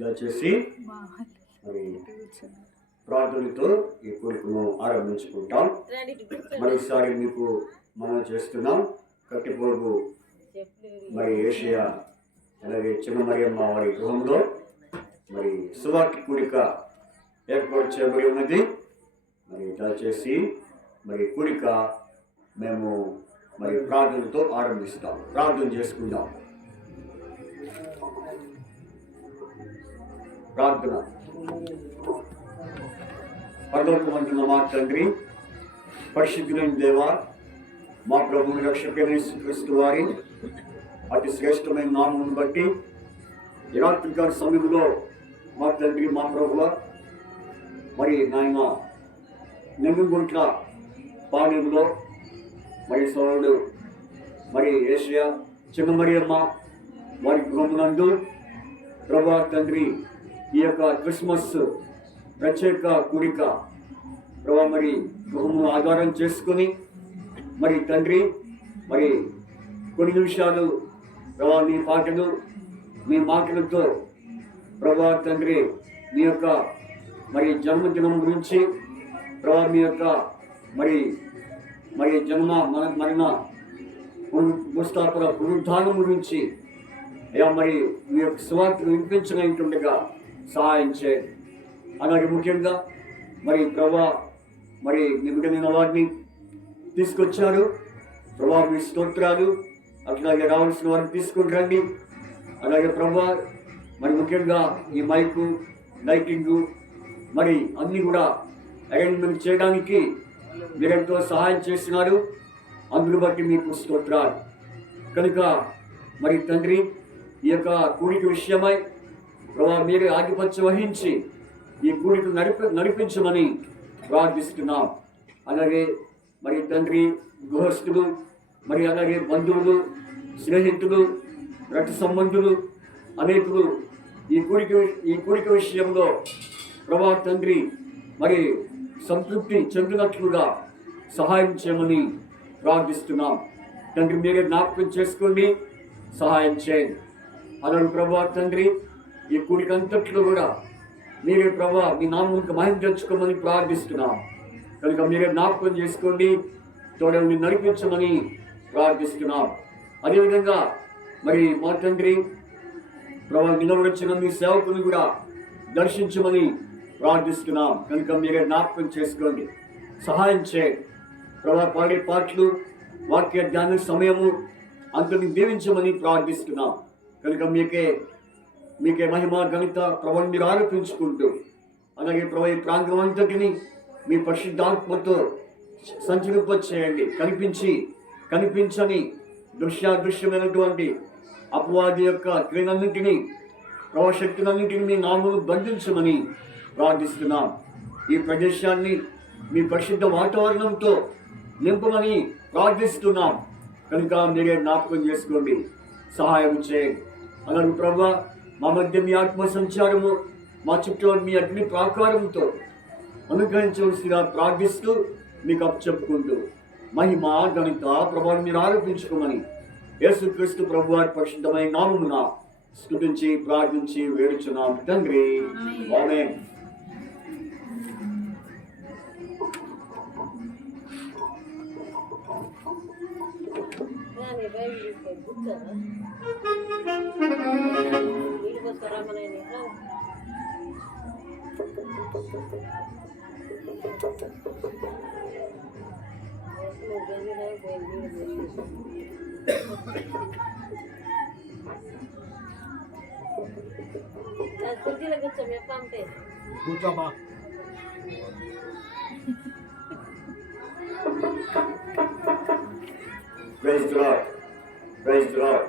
దయచేసి మరి ప్రార్థనతో ఈ కోరికను ఆరంభించుకుంటాం. మరోసారి మీకు మనం చేస్తున్నాం. కట్టిపోగు మరి ఏషియా అలాగే చిన్న మరియమ్మ వారి గృహంలో మరి సువార్త కూడిక ఏర్పాటు చేయబడి ఉన్నది. మరి దయచేసి మరి కూడిక మేము మరి ప్రార్థనతో ఆరంభిస్తాం. ప్రార్థన చేసుకుందాం. ప్రార్థన. పరలోకమందున్న మా తండ్రి, పరిశుద్ధులైన దేవా, మా ప్రభువుని రక్షకుడైన యేసుక్రీస్తు వారి అతి శ్రేష్టమైన నామమును బట్టి ఈ రాత్రికాల సమయంలో మా తండ్రి, మా ప్రభువ మరి నాయన నెమ్మిగుంట్ల పానీయంలో మరి సోదరుడు మరి ఏషియా చిన్న మరియమ్మ వారి గృహమునందు ప్రభా తండ్రి ఈ యొక్క క్రిస్మస్ ప్రత్యేక కూడిక ప్రభా మరి గృహమును ఆధారం చేసుకుని మరి తండ్రి మరి కొన్ని నిమిషాలు ప్రభా మీ పాటలు మీ మాటలతో ప్రభా తండ్రి మీ యొక్క మరి జన్మదినం గురించి ప్రభా మీ యొక్క మరి జన్మ మరణ భూస్థాపన పునరుద్ధానం గురించి అయ్యా మరి మీ యొక్క సువార్తను వినిపించగలుగుతుండగా సహాయం చేయండి. అలాగే ముఖ్యంగా మరి ప్రభా మరి నిమిడమైన వారిని తీసుకొచ్చారు ప్రభా, మీ స్తోత్రాలు. అట్లాగే రావాల్సిన వారిని తీసుకుని రండి. అలాగే ప్రభా మరి ముఖ్యంగా ఈ మైకు లైటింగు మరి అన్నీ కూడా అరేంజ్మెంట్ చేయడానికి మీరెంతో సహాయం చేస్తున్నారు. అందును బట్టి మీకు స్తోత్రాలు. కనుక మరి తండ్రి ఈ యొక్క కూడిక విషయమై ప్రభా మీరే ఆధిపత్యం వహించి ఈ కూడిక నడిపించమని ప్రార్థిస్తున్నాం. అలాగే మరి తండ్రి గృహస్థులు మరి అలాగే బంధువులు, స్నేహితులు, రక్త సంబంధులు అనేకులు ఈ కూడిక విషయంలో ప్రభా తండ్రి మరి సంతృప్తి చెందినట్లుగా సహాయం చేయమని ప్రార్థిస్తున్నాం. తండ్రి మీరే జ్ఞాపకం చేసుకోండి, సహాయం చేయండి. అలాగే ప్రభా తండ్రి ఈ కూడిక అంతట్లో కూడా మీరే ప్రభా మీ నామమునకు మహిమ తెచ్చుకోమని ప్రార్థిస్తున్నాం. కనుక మీరే జ్ఞాపకం చేసుకోండి, తోడని నడిపించమని ప్రార్థిస్తున్నాం. అదేవిధంగా మరి మా తండ్రి ప్రభా నిలవచ్చిన మీ సేవకుని కూడా దర్శించమని ప్రార్థిస్తున్నాం. కనుక మీరే జ్ఞాపకం చేసుకోండి, సహాయం చేయండి. ప్రభా పాడే పాటలు, వాక్య ధ్యాన సమయము అంతని దీవించమని ప్రార్థిస్తున్నాం. కనుక మీకే మహిమ ఘనత ప్రభు మీరు ఆరోపించుకుంటూ అలాగే ప్రభు ఈ ప్రాంతం అంతటిని మీ పరిశుద్ధాత్మతో సంచరింపచేయండి. కనిపించని దృశ్యమైనటువంటి అపవాది యొక్క క్రియలన్నింటినీ ప్రభాశక్తులన్నింటినీ మీ నామమును బంధించమని ప్రార్థిస్తున్నాం. ఈ ప్రదేశాన్ని మీ పరిశుద్ధ వాతావరణంతో నింపమని ప్రార్థిస్తున్నాం. కనుక మీరే జ్ఞాపకం చేసుకోండి, సహాయం చేయండి. అలాగే ప్రభా మా మధ్య మీ ఆత్మ సంచారము, మా చుట్టూ మీ అగ్ని ప్రాకారంతో అనుగ్రహించవలసిగా ప్రార్థిస్తూ మీకు అప్పచెప్పుకుంటూ మహిమ ఘనత ప్రభావం మీరు ఆరోపించుకోమని యేసుక్రీస్తు ప్రభు వారి పరిశుద్ధమైన నామమున స్తుతించి ప్రార్థించి వేడుచున్నాం తండ్రి, ఆమేన్. కూర్చోమా. Praise the Lord. Praise the Lord.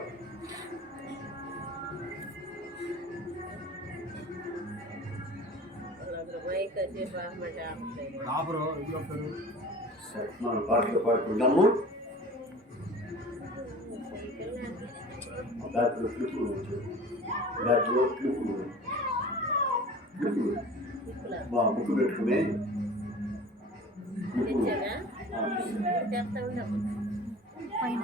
మనం పాటలు పాడుకుంటాము. బ్యాట్లో క్లిప్పులు మా ముక్కు పెట్టుకునే పైన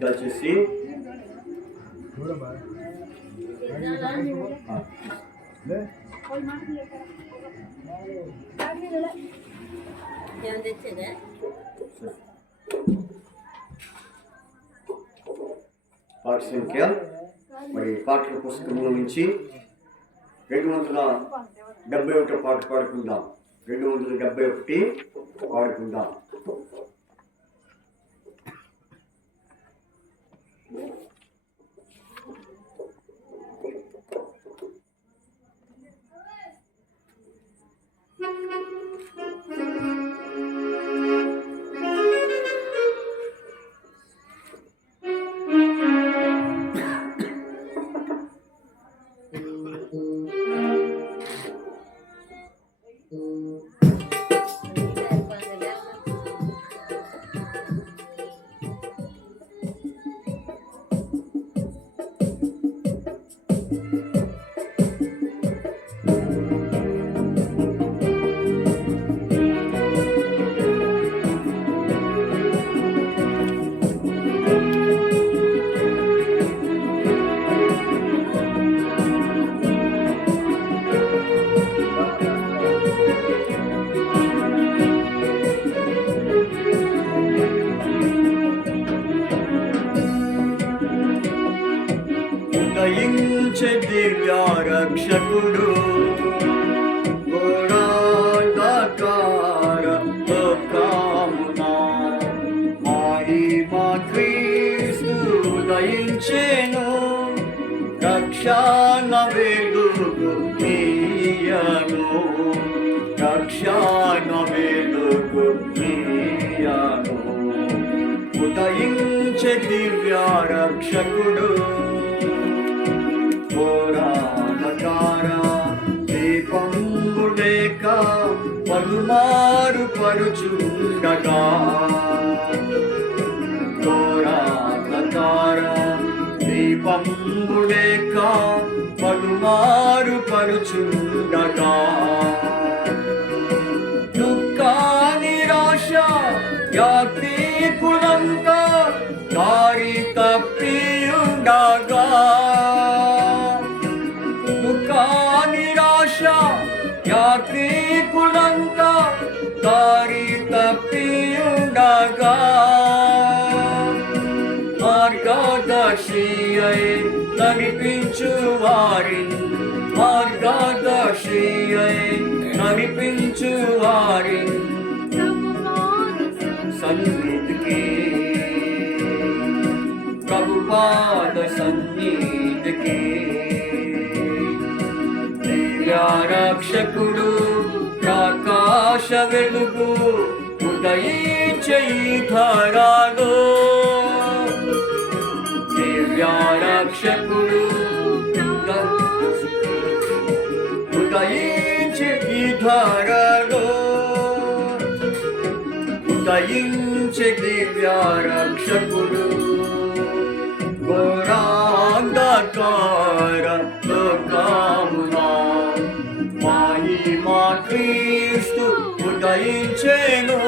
దయచేసి పాట సంఖ్య మరి పాటల పుస్తకంలో నుంచి 271 పాట పాడుకుందాం. 271 పాడుకుందాం. ఉదయించే దివ్య రక్షకుడు పురాణకార లోకమున మహిమ క్రీస్తు ఉదయించెను రక్షణ వెలుగు నీయను రక్షణ వెలుగు నీయను ఉదయించే దివ్య రక్షకుడు పురాణకార దీపంబు లేక పలుమారు పరుచుండగా పురాణకార దీపంబు లేక పలుమారు పరుచుండగా దుఃఖ నిరాశ యాత్రికులంక దారి తప్పియుండగా నిరాశ యాత్రికులంక దారి తప్పియుండగా మార్గదర్శి అయి నడిపించు వారి మార్గదర్శి అయి నడిపించు వారి సన్నిధికి ప్రభుపాద సన్నిధికి రక్షకుడు ప్రకాశ వెలుగు ఉదయించే ధరాలో దివ్య రక్షకుడు ఉదయించే ధరాలో ఉదయించే దివ్య రక్షకుడు పురాణకార లోకమున మహిమా క్రీస్తు ఉదయించెను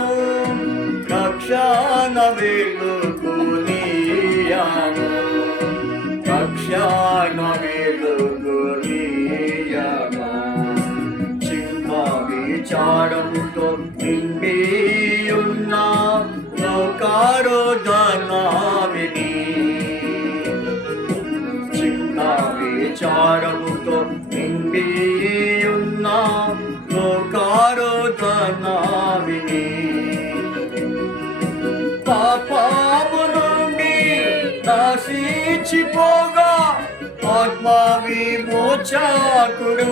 రక్షణ వెలుగు నీయను రక్షణ వెలుగు నీయను చింత విచారముతో నిండి ఉన్న లోకారోధనావిని విచారముతో నిండి ఉన్న లోకారోధనావిని పాపము నుండి నాశించిపోగా ఆత్మ విమోచకుడు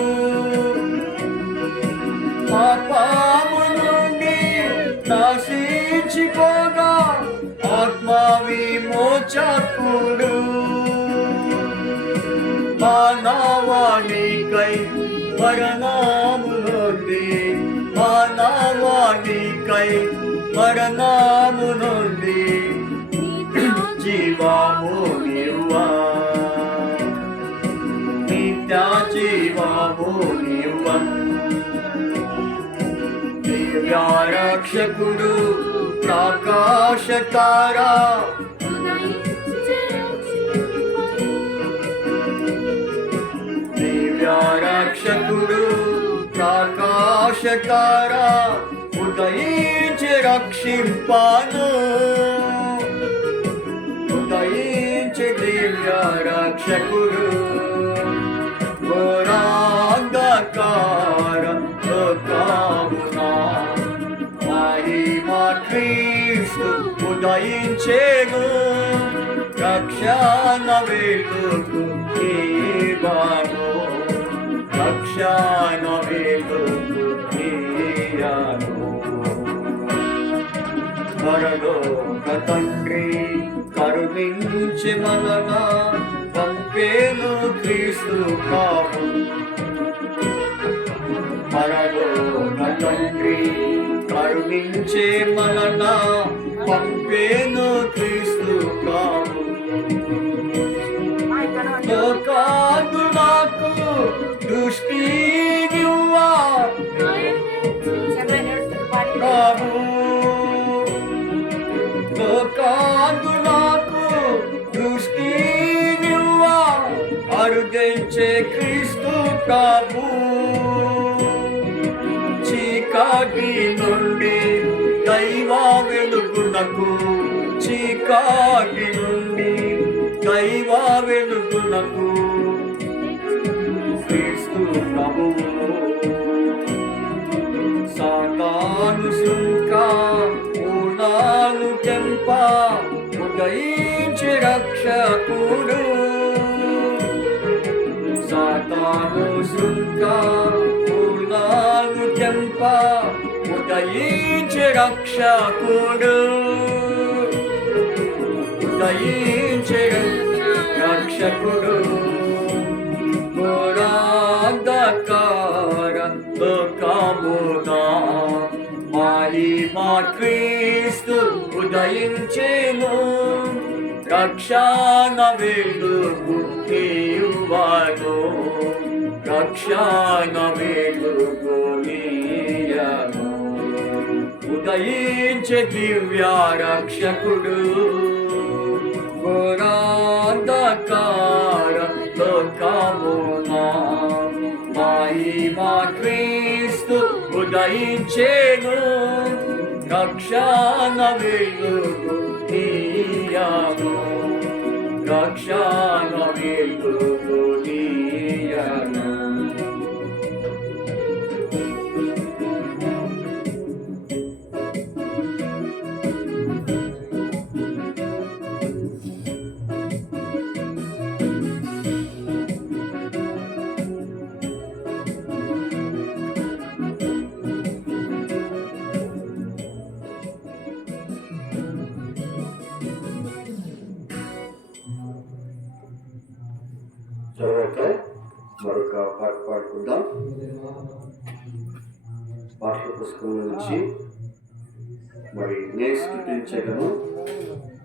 పాపము నుండి నాశించిపోగా ఆత్మ విమోచకుడు మానవానికై మరణము నుండి మానవానికై మరణము నుండి జీవము నీవా నిత్య జీవము నీవా దివ్య రక్షకుడు ప్రకాశ తారా రక్షకుడు ప్రకాశకార ఉదయించి రక్షింపాను ఉదయించి దివ్య రక్షకుడు ఘోరాంధకార లోకమునా మహిమా క్రీస్తు ఉదయించేను రక్షణ వెలుగు ఇవ్వను రక్షణ వెలుగు ఇయ్యను పరలోక తండ్రి కరుణించి మనగా పంపేను క్రీస్తు కాపు పరలోక తండ్రి కరుణించే మనగా పంపేను క్రీస్తు కాపు లోకాదు నాకు దృష్టి కాదు లోకాదు నాకు దృష్టి అరుదించే క్రీస్తు ప్రభు చీకాటి నుండి దైవ వెలుగునకు చీకాటి నుండి దైవ వెలుగునకు క్రీస్తు ప్రభువు సాతాను సుంక ఊనాలు తెంప ఉదయించి రక్షకుడు సాతాను సుంక ఊనాలు తెంప ఉదయించి రక్షకుడు ఉదయించి రక్షకుడు ఘోరాంధకార లోకమునా మహిమా క్రీస్తు ఉదయించెను రక్షణ వెలుగు ఇవ్వను రక్షణ వెలుగు ఇయ్యను ఉదయించే దివ్య రక్షకుడు ఘోరాంధకార లోకమునా మహిమా క్రీస్తు ఉదయించెను రక్షణ వెలుగు ఇయ్యను రక్షణ వెలుగు ఇయ్యను తర్వాత మరొక పాట పాడుకుందాం. పాటల పుస్తకం నుంచి మరి నే స్తుతించగను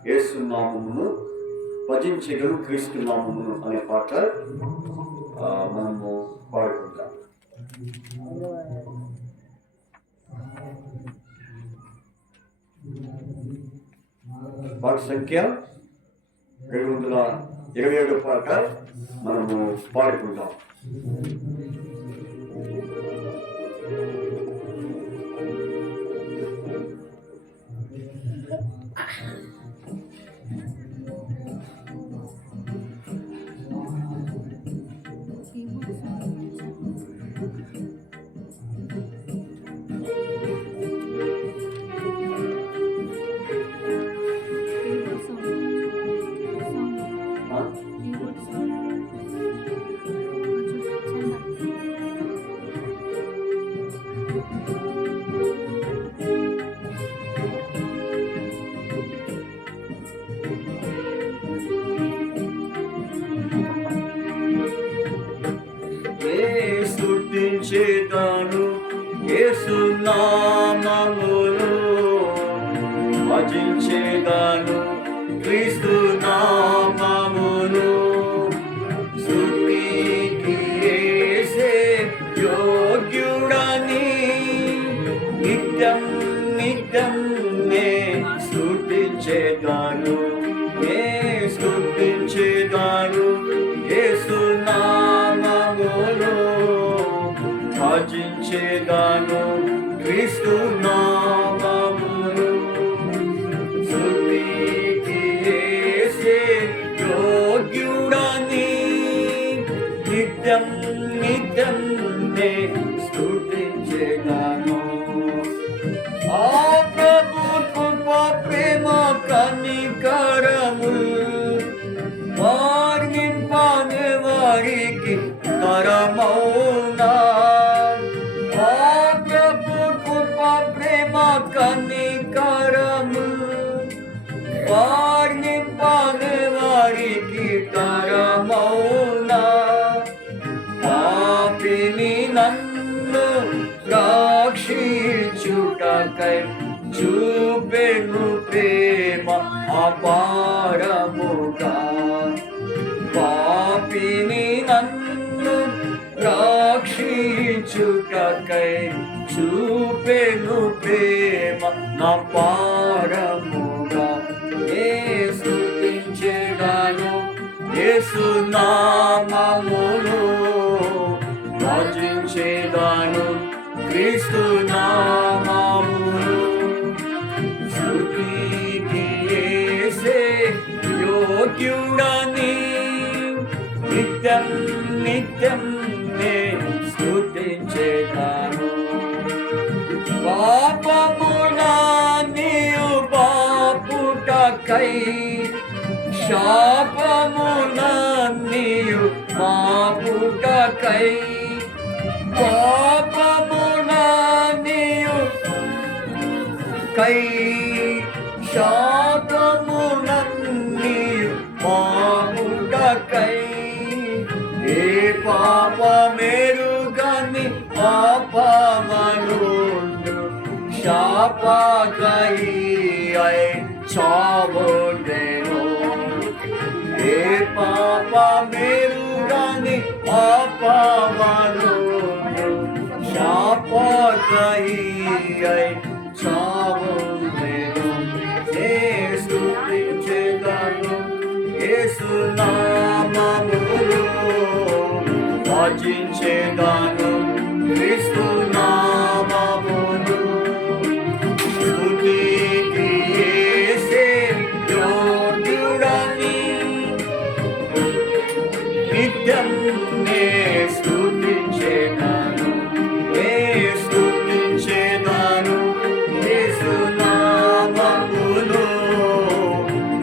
యేసు నామమును భజించగను క్రీస్తు నామమును అనే పాట మనము పాడుకుందాం. పాట సంఖ్య 727 పాట మనము పాడుకుందాం. స్తుతించెదను యేసు నామమును భజించెదను క్రీస్తు నామమును స్తుతికి యేసే యోగ్యుడని నిత్యం నిత్యం నే స్తుతించెదను స్తుతించెదను యేసు నామమును భజించేదాను క్రీస్తు నామమును. స్తుతికి యేసే యోగ్యుడని నిత్యం నిత్యం నే స్తుతించేదాను. ఆ ప్రభు కృప ప్రేమ కనికరములు వర్ణింపని వారికి తరమౌనా. ఆ ప్రభు కృప ప్రేమ కనికరములు వర్ణింపని వారికి తరమౌనా. పాపిని నన్ను రక్షించుటకై చూపెను ప్రేమ అపారముగా. పాపిని నన్ను రక్షించుటకై చూపెను ప్రేమ అపారముగా. యేసు స్తుతించెదను యేసు నామమును. భజించెదను క్రీస్తు నామమును. స్తుతికి యేసే యోగ్యుడని నిత్యం నిత్యం నే స్తుతించెదను. పాపముల నీవు బాపుటకై శాపముల నీవు మాపుటకై పాపముల నీవు కై శాపముల నీవు మాపుటకై. ఏ పాపమెరుగని పాపమనుండు శాపకై చావొడెను. ఏ పాపమెరుగని పాపమనుండు శాపకై చావొడెను. యేసు స్తుతించెదను యేసు నామమును. భజించెదను క్రీస్తు నామమును. స్తుతికి యేసే యోగ్యుడని నిత్యం నే స్తుతించెదను. స్తుతించెదను యేసు నామమును.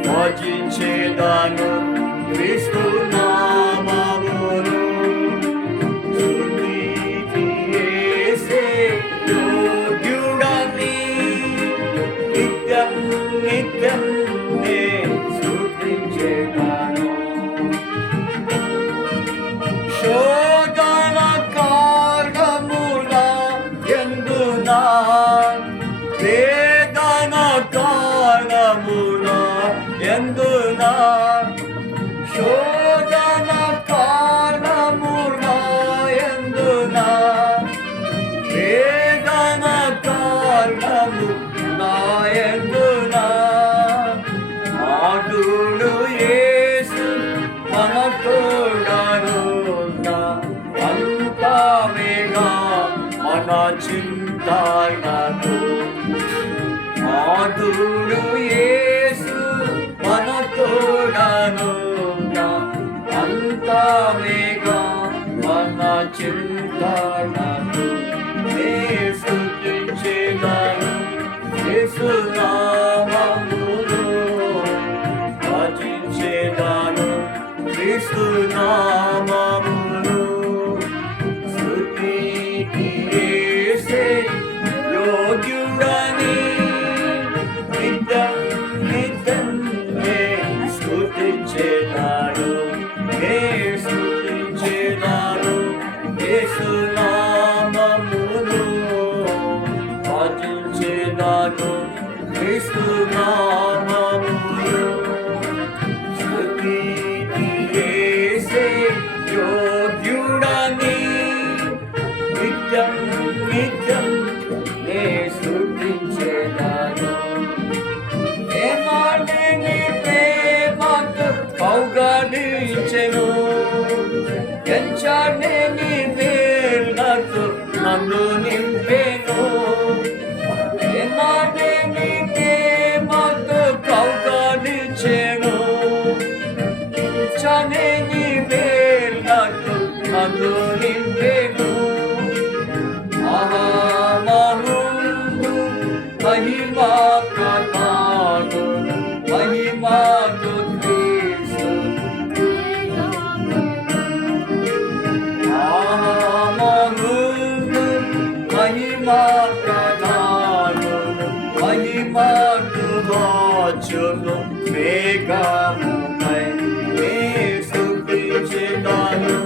భజించెదను క్రీస్తు నామమును. స్తుతికి యేసే యోగ్యుడని నిత్యం నిత్యం నే స్తుతించెదను. శోధన కారణముల ఎందున వేదన కారణముల ఎందున శోధన కారణముల ఎందున వేదన కారణముల ఎందున ఆదుడు యేసు మన తోడనున్న అంతమేగా మన చింతనకు. ఆదుడు యేసు మన తోడనున్న అంతమేగా మన చింతనకు. యేసు స్తుతించెదను యేసు నామమును. భజించెదను క్రీస్తు నామమును. స్తుతికి యేసే యోగ్యుడని నిత్యం నిత్యం నే స్తుతించెదను. స్తుతించెదను యేసు నామమును. భజించెదను క్రీస్తు నామమును. స్తుతికి యేసే యోగ్యుడని నిత్యం నిత్యం నే స్తుతించెదను. ఏమాటిని ప్రేమతో కౌగలించెను ఎంచని నీ వేళ్ళతో నన్ను నింపెను ఎన్నాడేని ప్రేమతో కౌగలించెను చనేని వేళ్ళతో నన్ను నింపెను మహామహుడు మహిమా ప్రతాను మహిమాతో క్రీస్తు మహామహుడు మహిమా ప్రతాను మహిమాతో వాచును వేగముపై స్తుతించెదను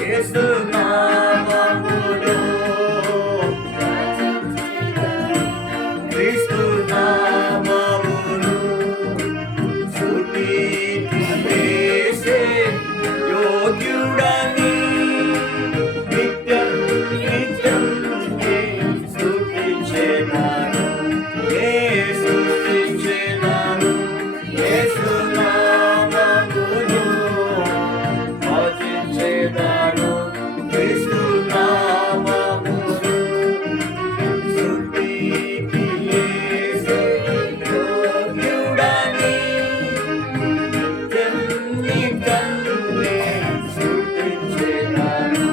యేసు నామములో క్రీస్తు నామములో స్తుతికి యేసే యోగ్యుడని నిత్యం నిత్యం స్తుతించెదను స్తుతించెదను యేసు నామములో భజించెదను క్రీస్తు నామములో స్తుతికి యేసే యోగ్యుడని నిత్యం నిత్యం స్తుతించెదను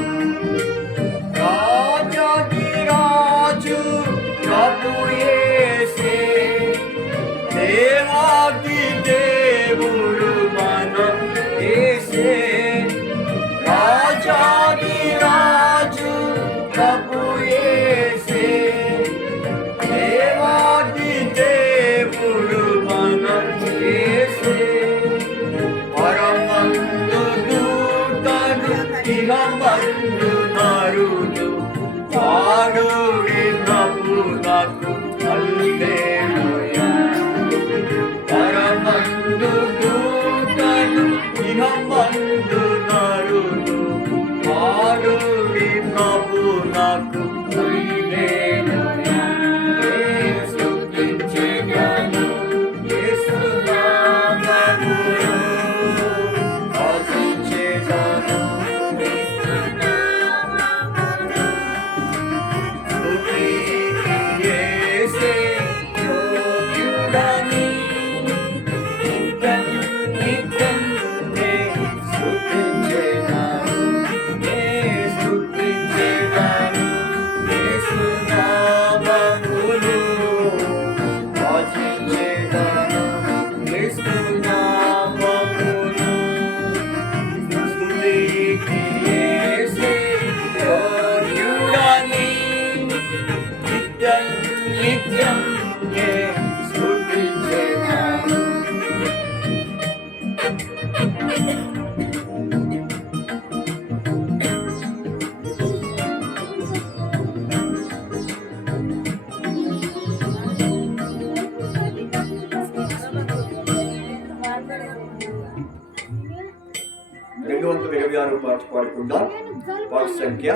రాజాధిరాజు ప్రభు యేసే దేవాది దేవుడు మన యేసే రాజాధిరాజు ప్రభు యేసే దేవాది దేవుడు మన యేసే పరమందు దూతలు ఇహమందు నరులు పాడుడి ప్రభువునకు హల్లెలూయా పరమందు దూతలు ఇహమందు నరులు పాడుడి ప్రభువునకు హల్లెలూయా స్తుతించెదను యేసు నామములో భజించెదను స్తుతికి యేసే యోగ్యుడని నిత్యం నిత్యం స్తుతించెదను స్తుతించెదను యేసు నామములో భజించెదను క్రీస్తు నామములో స్తుతికి యేసే యోగ్యుడని నిత్యం నిత్యం స్తుతించెదను రెండు వందల 26 పాట పాడుకుందాం పాట సంఖ్య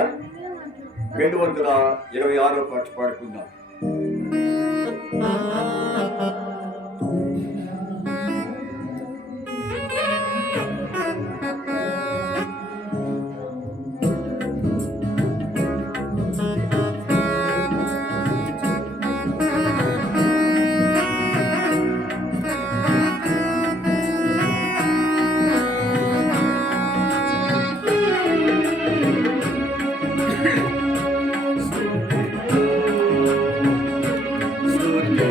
226 పాట పాడుకుందాం స్తుతి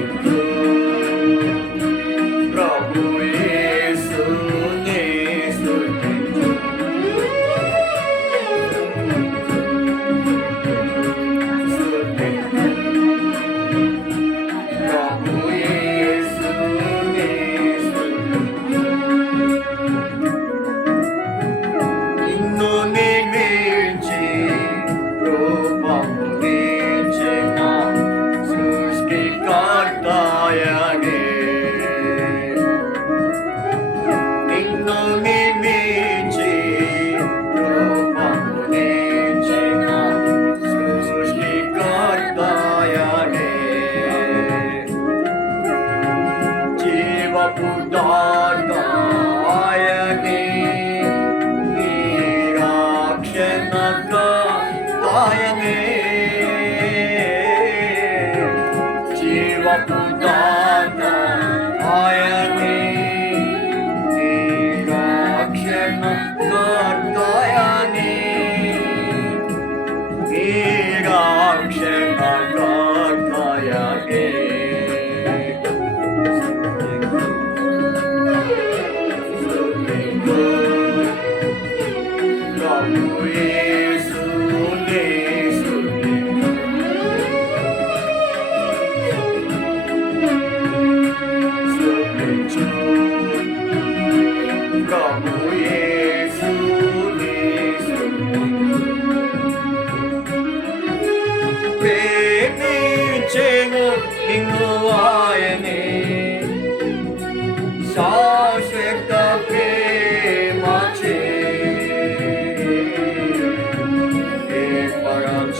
శాశ్వత ప్రేమచే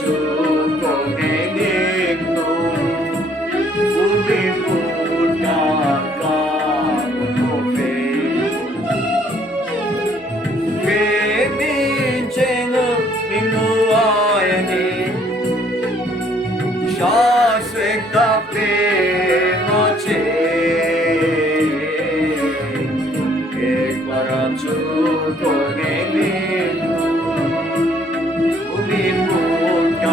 ఏర్పరచుకొనే నిన్ను భూమి పుట్టాకమును ప్రేమించెను నిన్ను ఆయనే శాశ్వత ప్రేమచే ఏర్పరచుకొనే నిన్ను భూమి పుట్టాకమును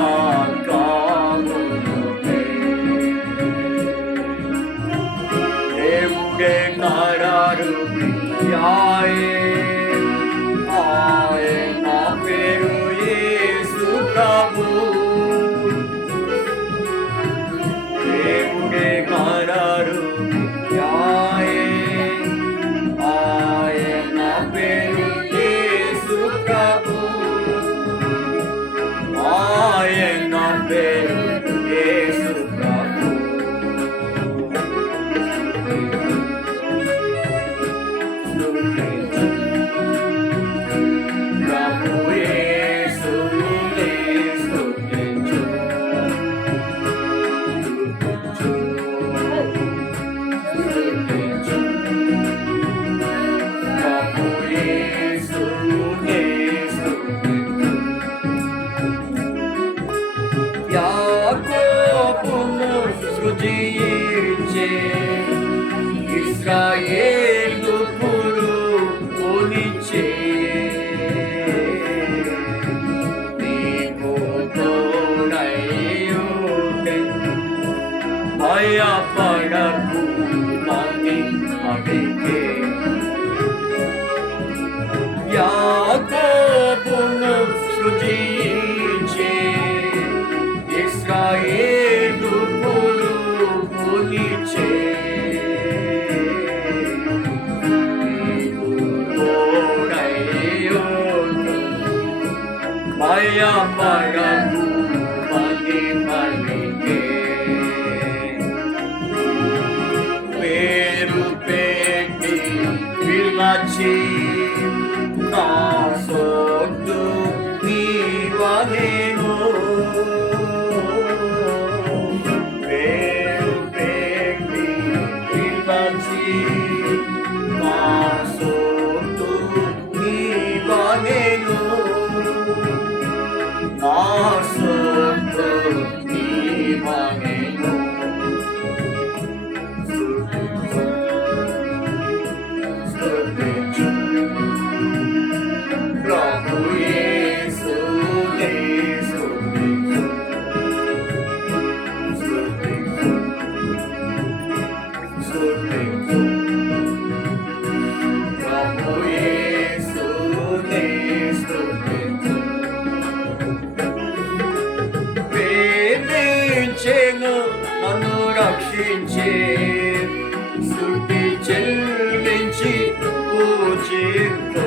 దేవుడే కరారు ప్రియాయే ఆయన పేరు యేసు ప్రభు దేవుడే కరారు ప్రియాయే ఆయన పేరు యేసు ప్రభు ఆయన పేరు యేసు ప్రభు ప్రభు యేసునే స్తుతించు స్తుతించు ప్రభు యేసునే స్తుతించు యాకోబును సృజించే ఇశ్రాయేలు పురుషునిచ్చే నీకు తోడైయుండెను భయపడకు అని అడిగే యాకోబును సృజించే ఇశ్రాయేలు పురుషునిచ్చే నీకు తోడైయుండు భయపడకు అని పలికే పేరు పెట్టి పిలచి నా సొత్తు నీవనేను పేరు పెట్టి పిలచి నా సొత్తు నీవనేను నా సొత్తు నీవనేను స్తుతించు ప్రభు యేసునే స్తుతించు స్తుతించు స్తుతించు ప్రభు యేసునే స్తుతించు ప్రేమించెను నన్ను రక్షించే స్తుతి చెల్లించి పూజించు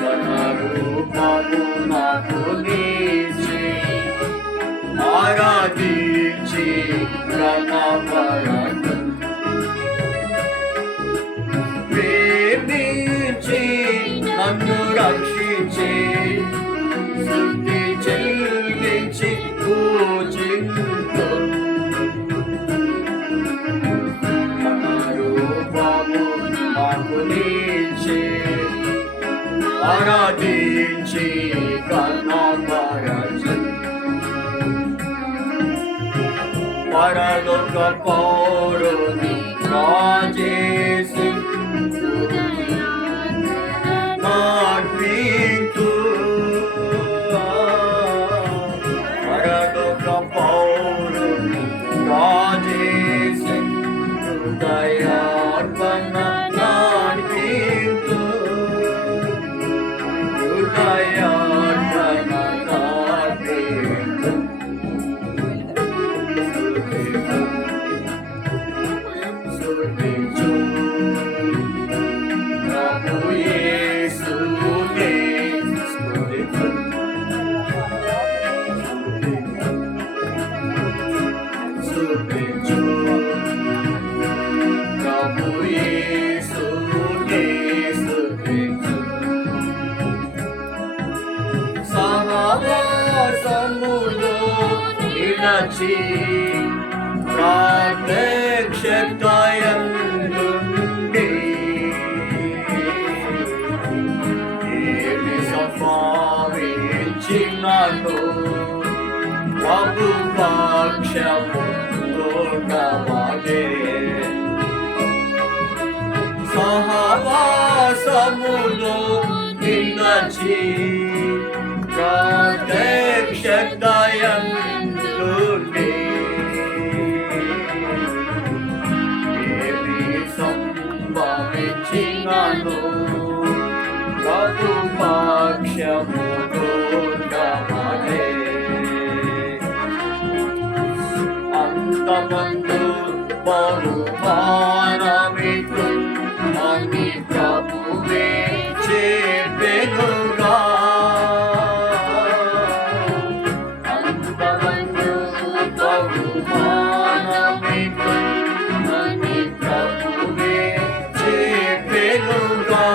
తన రూపము నాకు నీచి ఆరాధించి ప్రణపరచు ప్రేమించి నన్ను రక్షించి స్తుతి చెల్లించి పూజించు తన రూపము నాకు నీచి ఆరాధించి కనపరచు పరలోక పౌరుని రాజేసి మార్పించు సహవాసములో నిలచి ప్రత్యక్షతయందుండి ఏమి సంభవించినను ప్రభు పక్షము తోడవాడే సహవాసములో నిలచి ప్రత్యక్షతయందుండి ఏమి సంభవించినను ప్రభు పక్షము తోడవాడే అంతమందు బహుమానమిటు అని ప్రభువే చెప్పెనుగా అంతమందు బహుమానమిటు అని ప్రభువే చెప్పెనుగా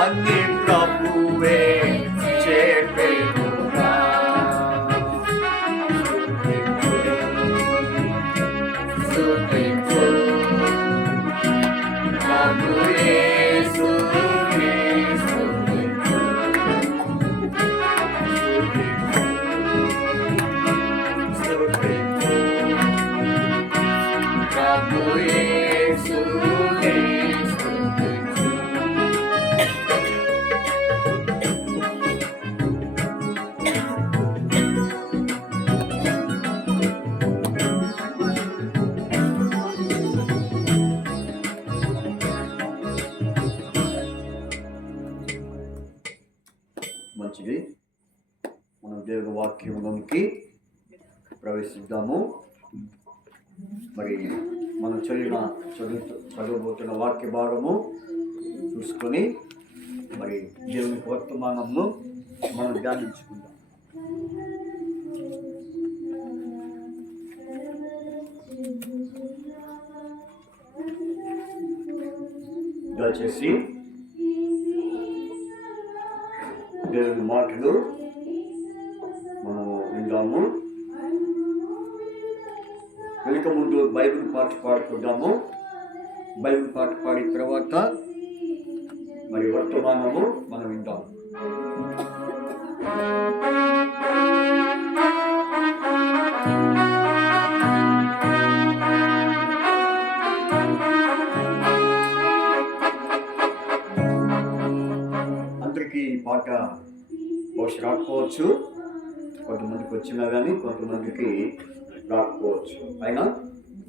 అని ప్రభువే చెప్పెనుగా మంచిది. మనం దేవుని వాక్యంలోనికి ప్రవేశిద్దాము. మరి మనం చదవబోతున్న వాక్య భాగము చూసుకొని మరి దేవుని వర్తమానము మనం ధ్యానించుకుందాం. దయచేసి దేవుని మాటలు మనము విందాము. వెనుక ముందు బైబిల్ పాట పాడుకుందాము. బైబిల్ పాట పాడిన తర్వాత మరి వర్తమానము మనం విందాము. అందరికీ ఈ పాట బహుశా రాకపోవచ్చు, కొంతమందికి వచ్చినా కానీ కొంతమందికి రాకపోవచ్చు. అయినా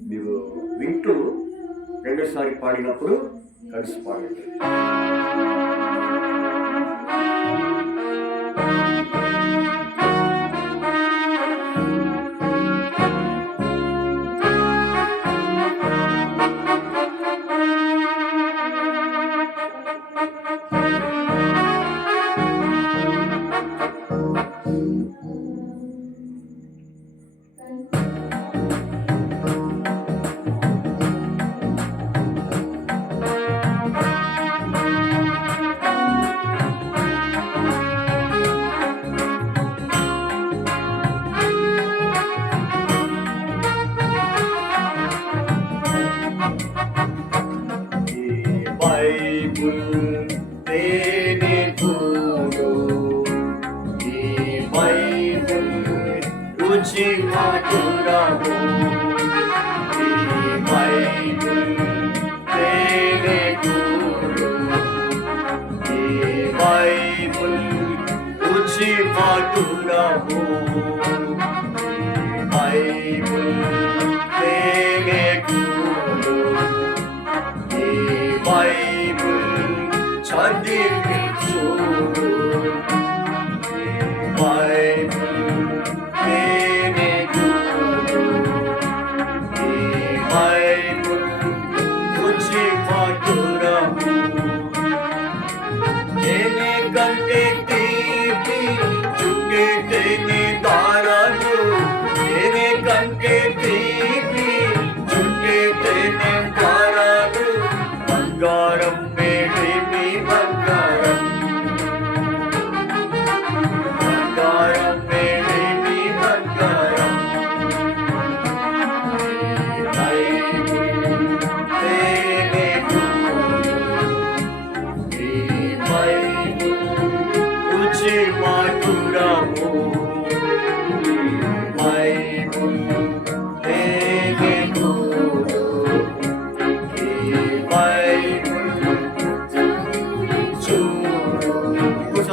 మీరు వింటూ రెండోసారి పాడినప్పుడు కలిసి పాడండి.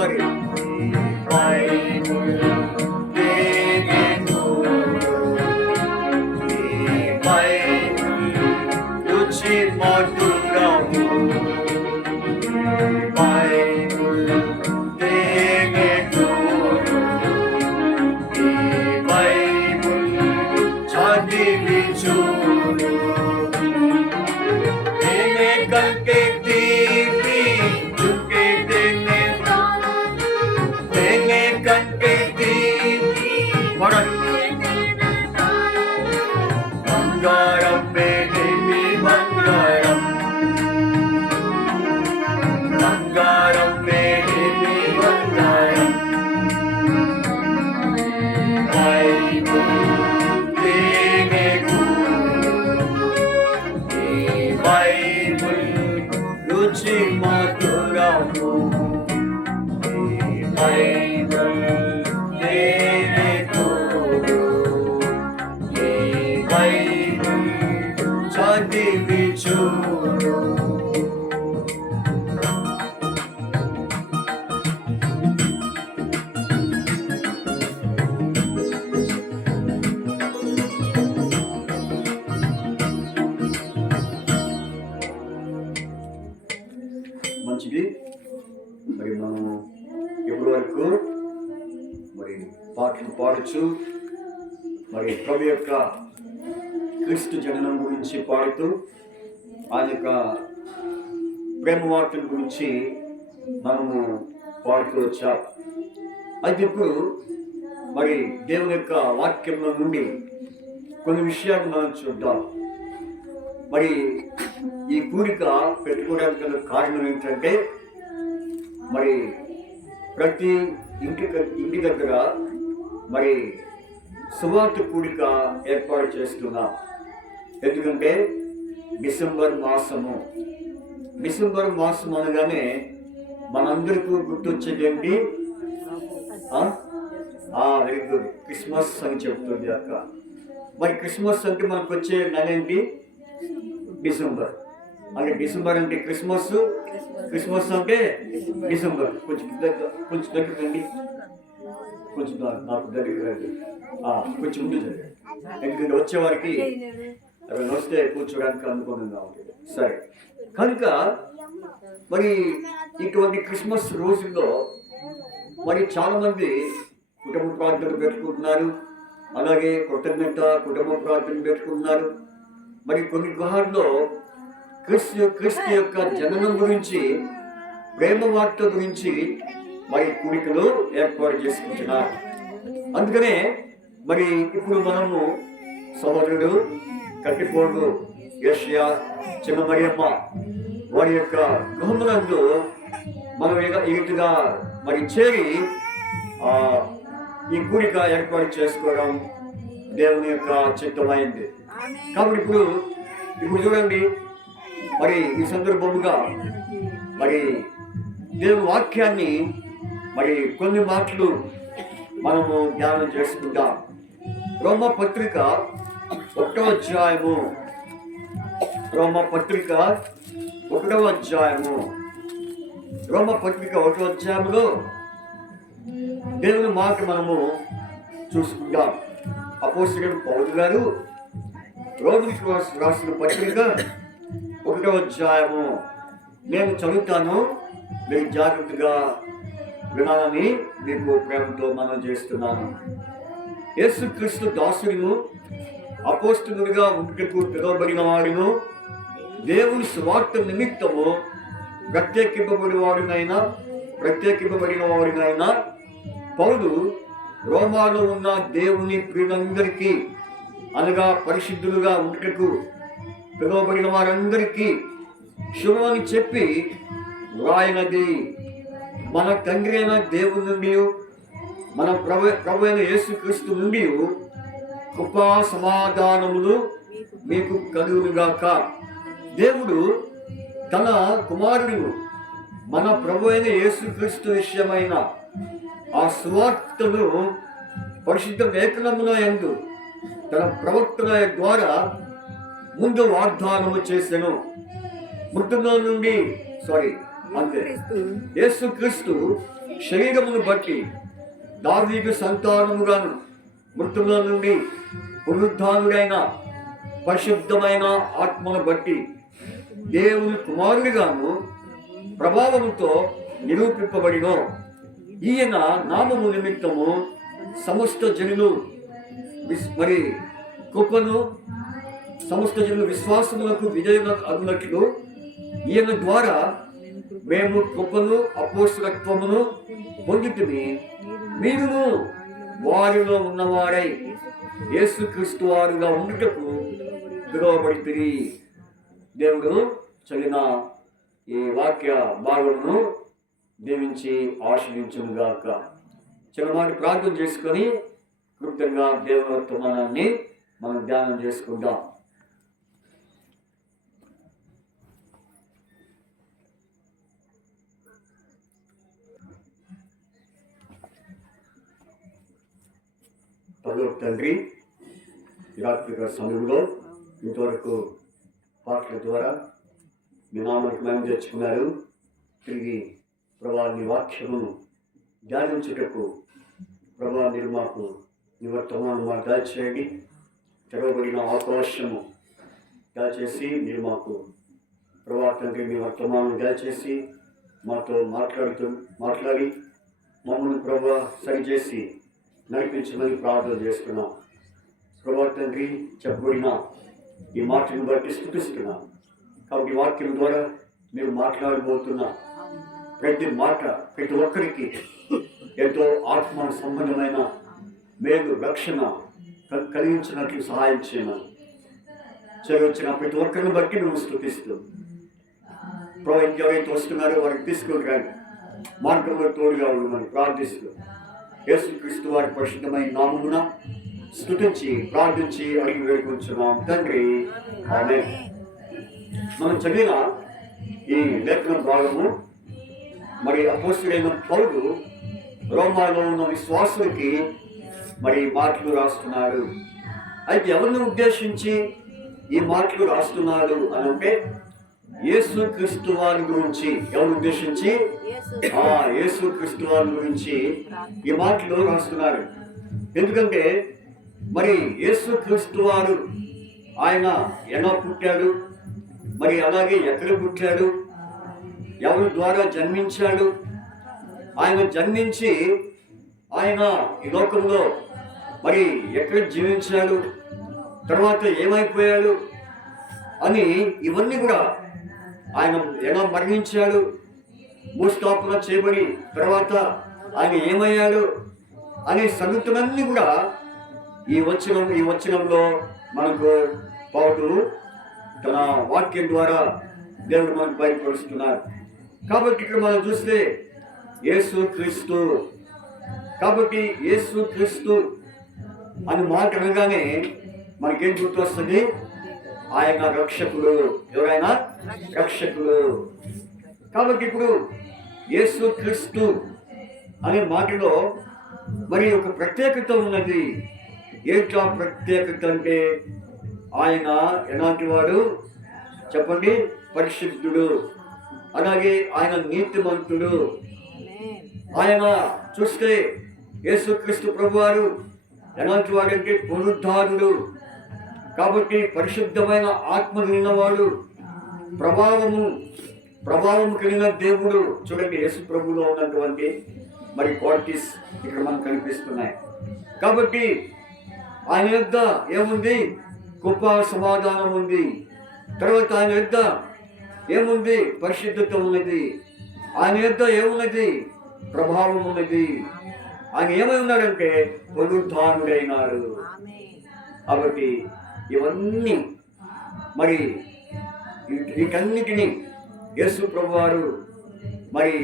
మరి బైబిల్ రుచి మధురము బైబిల్ బైబిల్ చదివి చూడు తేనె కంటే తీపి చుక్కే తేనె కంటే తీపి బంగారం మేలిమి బంగారం బంగారం మేలిమి బంగారం బైబిల్ తేనె బైబిల్ రుచి మధురము బైబిల్ తేనె బైబిల్ చదివి చూడు మంచిది. మరి మనము ఎప్పటి వరకు మరి పాటలు పాడచ్చు, మరి ప్రభు యొక్క క్రీస్తు జననం గురించి పాడుతూ ఆయన యొక్క ప్రేమ వార్తల గురించి మనము పాడుతూ వచ్చాం. అయితే ఇప్పుడు మరి దేవుని యొక్క వాక్యంలో నుండి కొన్ని విషయాలు మనం చూద్దాం. మరి ఈ కూడిక పెట్టుకోవడానికి గల కారణం ఏంటంటే మరి ప్రతి ఇంటి దగ్గర మరి సువార్త కూడిక ఏర్పాటు చేస్తున్నాం. ఎందుకంటే డిసెంబర్ మాసం అనగానే మనందరికీ గుర్తొచ్చేది ఏంటి? వెరీ గుడ్, క్రిస్మస్ అని చెప్తుంది అక్క. మరి క్రిస్మస్ అంటే మనకు వచ్చే నెల ఏంటి? డిసెంబర్. అంటే డిసెంబర్ అంటే క్రిస్మస్ అంటే డిసెంబర్. కొంచెం దగ్గరండి, కొంచెం నాకు దగ్గర కొంచెం ఉంటుంది. ఎందుకంటే వచ్చేవారికి వస్తే కూర్చోడానికి అనుకూలంగా ఉంటుంది. సరే, కనుక మరి ఇటువంటి క్రిస్మస్ రోజుల్లో మరి చాలామంది కుటుంబ ప్రార్థనలు పెట్టుకుంటున్నారు, అలాగే కృతజ్ఞత కుటుంబ ప్రార్థనలు పెట్టుకుంటున్నారు. మరి కొన్ని గృహాల్లో క్రీస్తు యొక్క జననం గురించి, ప్రేమ వార్త గురించి మరి కూడికలు ఏర్పాటు చేసుకుంటున్నారు. అందుకనే మరి ఇప్పుడు మనము సహోదరుడు కట్టిపోడు ఏషియా చిన్న మరియమ్మ వారి యొక్క గృహములందు మనం ఈటుగా మరి చేరి ఈ కూడిక ఏర్పాటు చేసుకోవడం దేవుని యొక్క చిత్తమైంది. కాబట్టి ఇప్పుడు చూడండి, మరి ఈ సందర్భముగా మరి దేవుని వాక్యాన్ని మరి కొన్ని మాటలు మనము ధ్యానం చేసుకుందాం. రోమపత్రిక 1వ అధ్యాయము, రోమపత్రిక 1వ అధ్యాయంలో దేవుని మాట మనము చూసుకుందాం. అపోస్తలుడు పౌలు గారు రోమీయులకు రాసిన పత్రిక 1వ అధ్యాయము నేను చదువుతాను, మీరు జాగ్రత్తగా వినాలని మీకు ప్రేమతో మనం చేస్తున్నాను. యేసుక్రీస్తు దాసుడును అపోస్తలుడిగా ఉంటకు పిలువబడిన వాడును దేవుని సువార్త నిమిత్తము ప్రత్యేకింపబడిన వాడినైనా పౌలు రోమాలో ఉన్న దేవుని ప్రియులందరికీ, అనగా పరిశుద్ధులుగా ఉంటకు పిలువబడిన వారందరికీ శుభమని చెప్పి వ్రాయినది మన తండ్రి అయిన దేవుని నుండి, మన ప్రభు అయిన యేసుక్రీస్తు నుండి కృపా సమాధానములు మీకు కలుగునుగాక. దేవుడు తన కుమారుడు మన ప్రభు అయిన యేసుక్రీస్తు విషయమైన ఆ సువార్తను పరిశుద్ధ లేఖనముల యందు తన ప్రవక్తల ద్వారా ముందు వాగ్దానము చేసెను. మృతుల నుండి యేసుక్రీస్తు శరీరమును బట్టి దావీదు సంతానముగాను మృతుల నుండి పునరుద్ధానుడైన పరిశుద్ధమైన ఆత్మను బట్టి దేవుని కుమారుడిగాను ప్రభావముతో నిరూపింపబడిన ఈయన నామము నిమిత్తము సమస్త జనులు మరి కృపను సమస్త జనులు విశ్వాసములకు విజయం అన్నట్లు ఈయన ద్వారా మేము కృపను అపోస్తలత్వమును పొందితిమి. మీరును వారిలో ఉన్నవారై యేసుక్రీస్తు వారుగా ఉండుటకు పిలువబడితిరి. దేవుడు చదివిన ఈ వాక్య భాగమును దీవించి ఆశీర్వదించుగాక. చిన్నమాటి ప్రార్థన చేసుకొని కృతంగా దేవుని వర్తమానాన్ని మనం ధ్యానం చేసుకుందాం. పరలోక తండ్రి, రాత్రిక సమయంలో ఇంతవరకు పాటల ద్వారా మీ నామానికి మేము తెచ్చుకున్నారు. తిరిగి ప్రభా నీ వాక్యమును ధ్యానించుటకు ప్రభా మీరు మాకు నీ వర్తమానం మాకు దాచేయండి. తెరవబడిన అవకాశము దాచేసి మీరు మాకు ప్రభా తండ్రి మీ వర్తమానం దాచేసి మాతో మాట్లాడి మమ్మల్ని ప్రభా సరిచేసి నడిపించమని ప్రార్థన చేస్తున్నాం. ప్రభా తండ్రి చెప్పబడిన ఈ మాటను బట్టి స్తుతిస్తున్నాం. కాబట్టి వాక్యం ద్వారా మీరు మాట్లాడబోతున్న ప్రతి మాట ప్రతి ఒక్కరికి ఎంతో ఆత్మ సంబంధమైన మేలు రక్షణ కలిగించినట్లు సహాయం చేయమని చదివించిన ప్రతి ఒక్కరిని బట్టి మేము స్తుతిస్తూ ప్రభు ఎవరైతే వస్తున్నారో వారికి తీసుకుని రండి, మార్గంలో తోడుగా ఉండమని ప్రార్థిస్తూ యేసుక్రీస్తు వారి పరిశుద్ధమైన నామమున స్తుతించి ప్రార్థించి అడిగి వేడుకొంచున్నాం తండ్రి, ఆమేన్. మనం చదివిన ఈ లేఖన భాగము మరి అపోస్తలుడైన పౌలు రోమాలో ఉన్న విశ్వాసులకి మరి మాటలు రాస్తున్నాడు. అయితే ఎవరిని ఉద్దేశించి ఈ మాటలు రాస్తున్నాడు అని అంటే యేసుక్రీస్తు వారి గురించి. ఎవరు ఉద్దేశించి? యేసుక్రీస్తు వారి గురించి ఈ మాటలు రాస్తున్నారు. ఎందుకంటే మరి యేసుక్రీస్తు వారు ఆయన ఎలా పుట్టాడు, మరి అలాగే ఎక్కడ పుట్టాడు, ఎవరి ద్వారా జన్మించాడు, ఆయన జన్మించి ఆయన ఈ లోకంలో మరి ఎక్కడ జీవించాడు, తర్వాత ఏమైపోయాడు అని ఇవన్నీ కూడా ఆయన ఎలా మరణించాడు, భూస్థాపన చేయబడి తర్వాత ఆయన ఏమయ్యాడు అనే సంగతులన్నీ కూడా ఈ వచనంలో మనకు పౌలు తన వాక్యం ద్వారా దేవుడు మనకు బయటపరుస్తున్నారు. కాబట్టి ఇక్కడ మనం చూస్తే యేసుక్రీస్తు, కాబట్టి యేసుక్రీస్తు అని మాట అనగానే మనకేం గుర్తొస్తుంది? ఆయన రక్షకుడు. ఎవరైనా రక్షకుడు. కాబట్టి ఇప్పుడు యేసుక్రీస్తు అనే మాటలో మరి ఒక ప్రత్యేకత ఉన్నది. ఏంటా ప్రత్యేకత అంటే ఆయన ఎలాంటి వాడు చెప్పండి? పరిశుద్ధుడు, అలాగే ఆయన నీతిమంతుడు. ఆయన చూస్తే యేసుక్రీస్తు ప్రభువారు ఎలాంటి వాడంటే పునరుద్ధారుడు. కాబట్టి పరిశుద్ధమైన ఆత్మ నిన్నవాడు, ప్రభావము కలిగిన దేవుడు. చూడండి యేసు ప్రభువులో ఉన్నటువంటి మరి క్వాలిటీస్ ఇక్కడ మనకు కనిపిస్తున్నాయి. కాబట్టి ఆయన యొద్ద ఏముంది? గొప్ప సమాధానం ఉంది. తర్వాత ఆయన యొద్ద ఏముంది? పరిశుద్ధత ఉన్నది. ఆయన యొద్ద ఏమున్నది? ప్రభావం ఉన్నది. ఆయన ఏమై ఉన్నాడంటే పునరుద్ధానుడైనాడు. కాబట్టి ఇవన్నీ మరి వీటన్నిటినీ యేసు ప్రభువారు మరి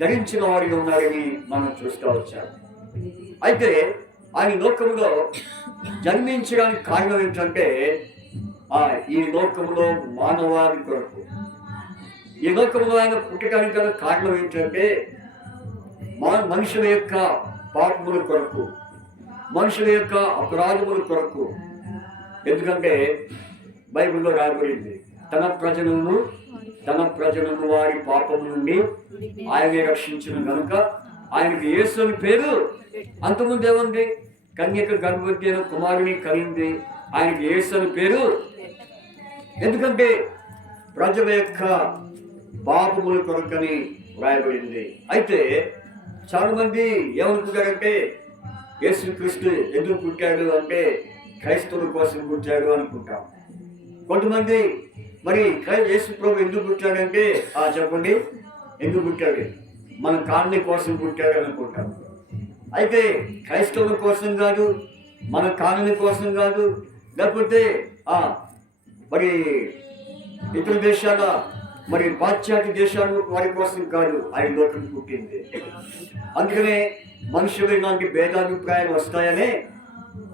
ధరించిన వారిగా ఉన్నారని మనం చూస్తూ వచ్చాము. అయితే ఆయన లోకంలో జన్మించడానికి కారణం ఏంటంటే ఈ లోకంలో మానవాళి కొరకు, ఈ లోకంలో ఆయన పుట్టడానికి గల కారణం ఏంటంటే మనుషుల యొక్క పాపముల కొరకు, మనుషుల యొక్క అపరాధముల కొరకు. ఎందుకంటే బైబిల్లో రాయబడింది, తన ప్రజలను వారి పాపం నుండి ఆయనే రక్షించిన కనుక ఆయనకి యేసు అని పేరు. అంతకుముందు ఏముంది? కన్యక గర్భవతి అయిన కుమారుని కలిగింది, ఆయనకి యేసు అని పేరు. ఎందుకంటే ప్రజల యొక్క పాపముల కొరకని వ్రాయబడింది. అయితే చాలా మంది ఏమనుకుంటారంటే యేసుక్రీస్తు ఎందుకు పుట్టాడు అంటే క్రైస్తవుల కోసం పుట్టాడు అనుకుంటాం. కొంతమంది మరి యేసు ప్రభు ఎందుకు పుట్టాడంటే చెప్పండి, ఎందుకు పుట్టాడు? మన కాలనీ కోసం పుట్టాడు అనుకుంటాం. అయితే క్రైస్తవుల కోసం కాదు, మన కాలనీ కోసం కాదు, లేకపోతే మరి ఇతర దేశాల మరి పాశ్చాత్య దేశాలు వారి కోసం కాదు ఆయన లోకం పుట్టింది. అందుకనే మనుషులు ఇలాంటి భేదాభిప్రాయాలు వస్తాయనే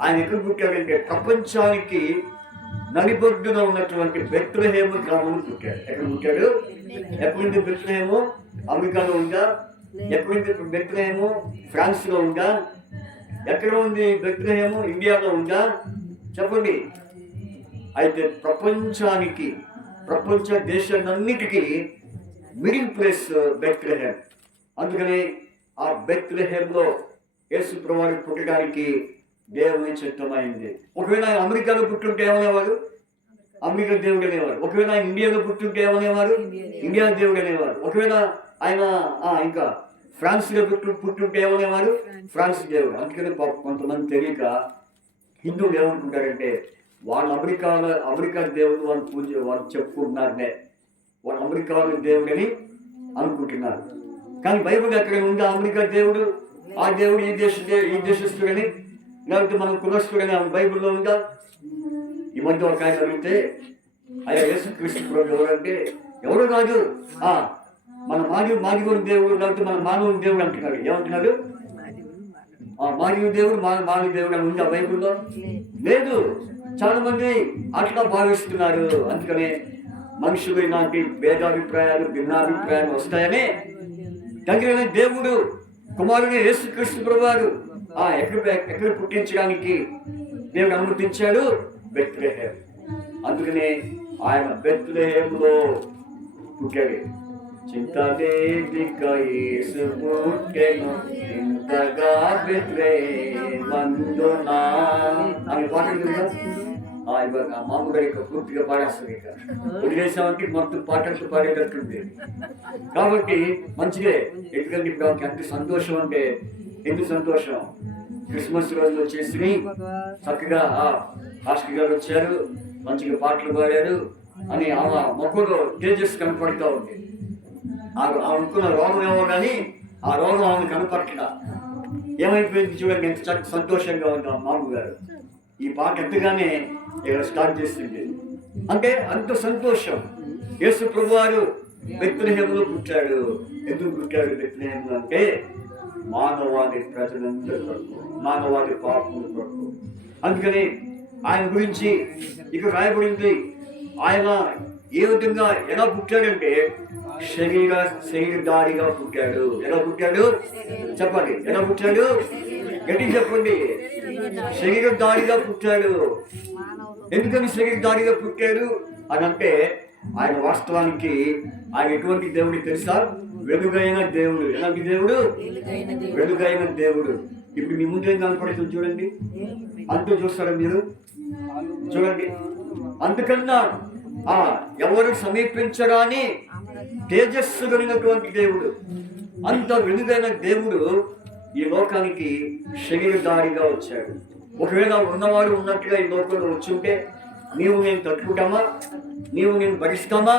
ఆయన ఎక్కడ పుట్టాడంటే ప్రపంచానికి నడిబొడ్డున ఉన్నటువంటి బెత్లెహేము గ్రామంలో పుట్టాడు. ఎక్కడ పుట్టాడు? ఎక్కడుంది బెత్లెహేము? అమెరికాలో ఉందా? ఎక్కడుంది బెత్లెహేము? ఫ్రాన్స్లో ఉందా? ఎక్కడ ఉంది బెత్లెహేము? ఇండియాలో ఉందా? చెప్పండి. అయితే ప్రపంచానికి, ప్రపంచ దేశాలన్నిటికీ మిడిల్ ప్లేస్ బెత్లెహేమ్. అందుకని ఆ బెత్లెహేమ్లో యేసు ప్రభువు పుట్టడానికి దేవుని చిత్తమైంది. ఒకవేళ ఆయన అమెరికాలో పుట్టుంటే ఏమనేవారు? అమెరికా దేవుడు అనేవారు. ఒకవేళ ఆయన ఇండియాలో పుట్టుంటే ఏమనేవారు? ఇండియా దేవుడు అనేవారు. ఒకవేళ ఆయన ఇంకా ఫ్రాన్స్లో పుట్టుంటే ఏమనేవారు? ఫ్రాన్స్ దేవుడు. అందుకని కొంతమంది తెలియక హిందువులు ఏమనుకుంటారంటే వాళ్ళు అమెరికా దేవుడు వాళ్ళు చెప్పుకుంటున్నారనే, వాళ్ళు అమెరికాలో దేవుడని అనుకుంటున్నారు. కానీ బైబిల్ ఎక్కడ ఉందా అమెరికా దేవుడు? ఆ దేవుడు ఈ దేశస్తుడని, లేకపోతే మన కులస్తుడని బైబిల్లో ఉందా? ఈ మధ్య ఒక ఆయన అడిగితే అయ్యా యేసుక్రీస్తు ప్రభు ఎవరంటే ఎవరు కాదు, మన మాదిగోని దేవుడు, లేకపోతే మన మానవుని దేవుడు అంటున్నాడు. ఏమంటున్నాడు? మాదిగోని దేవుడు మానవ దేవుడు అని ఉందా బైబిల్లో? లేదు. చాలా మంది అట్లా భావిస్తున్నారు. అందుకనే మనుషులు ఇలాంటి భేదాభిప్రాయాలు, భిన్నాభిప్రాయాలు వస్తాయని దగ్గర దేవుడు కుమారుని యేసుక్రీస్తు ప్రభువారు ఎక్కడ పుట్టించడానికి దేవుడు అనుమతించాడు? బెత్లెహేమ్. అందుకనే ఆయన బెత్లెహేములో పుట్టాడు. చింతలేదిక యేసు పుట్టెను ఇంతగా బెత్లెహేమందునా అని పాట కదా. మామూలుగా ఇక పూర్తిగా పాడేస్తుంది. ఇక వదిలేసామంటే మొత్తం పాటలు పాడేటట్టుంది. కాబట్టి మంచిదే. ఎందుకంటే ఇప్పుడు ఎంత సంతోషం అంటే, ఎందుకు సంతోషం? క్రిస్మస్ రోజు వచ్చేసి చక్కగా హాస్టల్ గారు వచ్చారు, మంచిగా పాటలు పాడారు అని ఆమె మొక్కలో తేజస్ కనపడుతూ ఉంది. అనుకున్న రోగం ఏమో కానీ ఆ రోగం ఆమె కనపడట్లా. ఏమైపోయింది చూడండి, ఎంత సంతోషంగా ఉంది ఆ మామూలు గారు. ఈ పాట ఎత్తగానే స్టార్ట్ చేస్తుంది. అంటే అంత సంతోషం. యేసు ప్రభువారు బెత్లెహేములో పుట్టాడు. ఎందుకు పుట్టాడు బెత్లెహేములో అంటే మానవాది ప్రజలందరి కొరకు, మానవాది పాపముల కొరకు. అందుకని ఆయన గురించి ఇక రాయబడింది. ఆయన ఏ విధంగా ఎలా పుట్టాడంటే శరీరధారిగా పుట్టాడు. ఎలా పుట్టాడు చెప్పండి? ఎలా పుట్టాడు? గట్టిగా చెప్పండి. శరీరధారిగా పుట్టాడు. ఎందుకని శరీరధారిగా పుట్టాడు అని అంటే ఆయన వాస్తవానికి ఆయన ఎటువంటి దేవుడు తెలుసా? వెలుగైన దేవుడు. ఎలాంటి దేవుడు? వెలుగైన దేవుడు. ఇప్పుడు మీ ముందు ఏం కనపడుతుంది చూడండి. అంటూ చూస్తారా మీరు? చూడండి. అందుకన్నా ఎవరు సమీపించరాని తేజస్సు కలిగినటువంటి దేవుడు, అంత వెలుగైన దేవుడు ఈ లోకానికి శరీరధారిగా వచ్చాడు. ఒకవేళ ఉన్నవాడు ఉన్నట్టుగా ఈ లోకంలో వచ్చుంటే నీవు నేను తట్టుకుంటామా? నీవు నేను భరిస్తామా?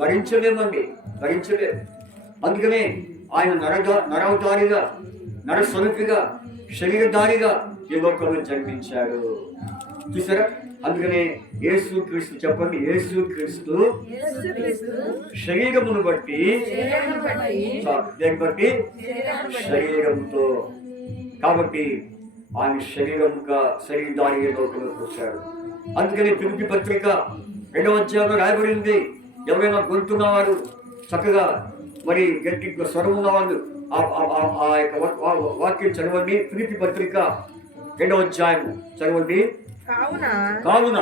భరించలేమండి, భరించలేము. అందుకనే ఆయన నరవతారిగా, నరస్వరూపిగా, శరీరధారిగా ఈ లోకంలో జన్మించాడు. చూసారా? అందుకనే యేసుక్రీస్తు చెప్పండి, యేసుక్రీస్తు శరీరమును బట్టి శరీరంతో, కాబట్టి ఆయన శరీరధారిగా లోకంలోకి వచ్చాడు. అందుకని ఫిలిప్పీ పత్రిక 2వ అధ్యాయంలో రాయబడింది. ఎవరైనా గొంతున్నవారు చక్కగా మరి గట్టి స్వరం ఉన్నవాళ్ళు ఆ యొక్క వాక్యం చదవండి. ఫిలిప్పీ పత్రిక 2వ అధ్యాయం చదవండి. కావున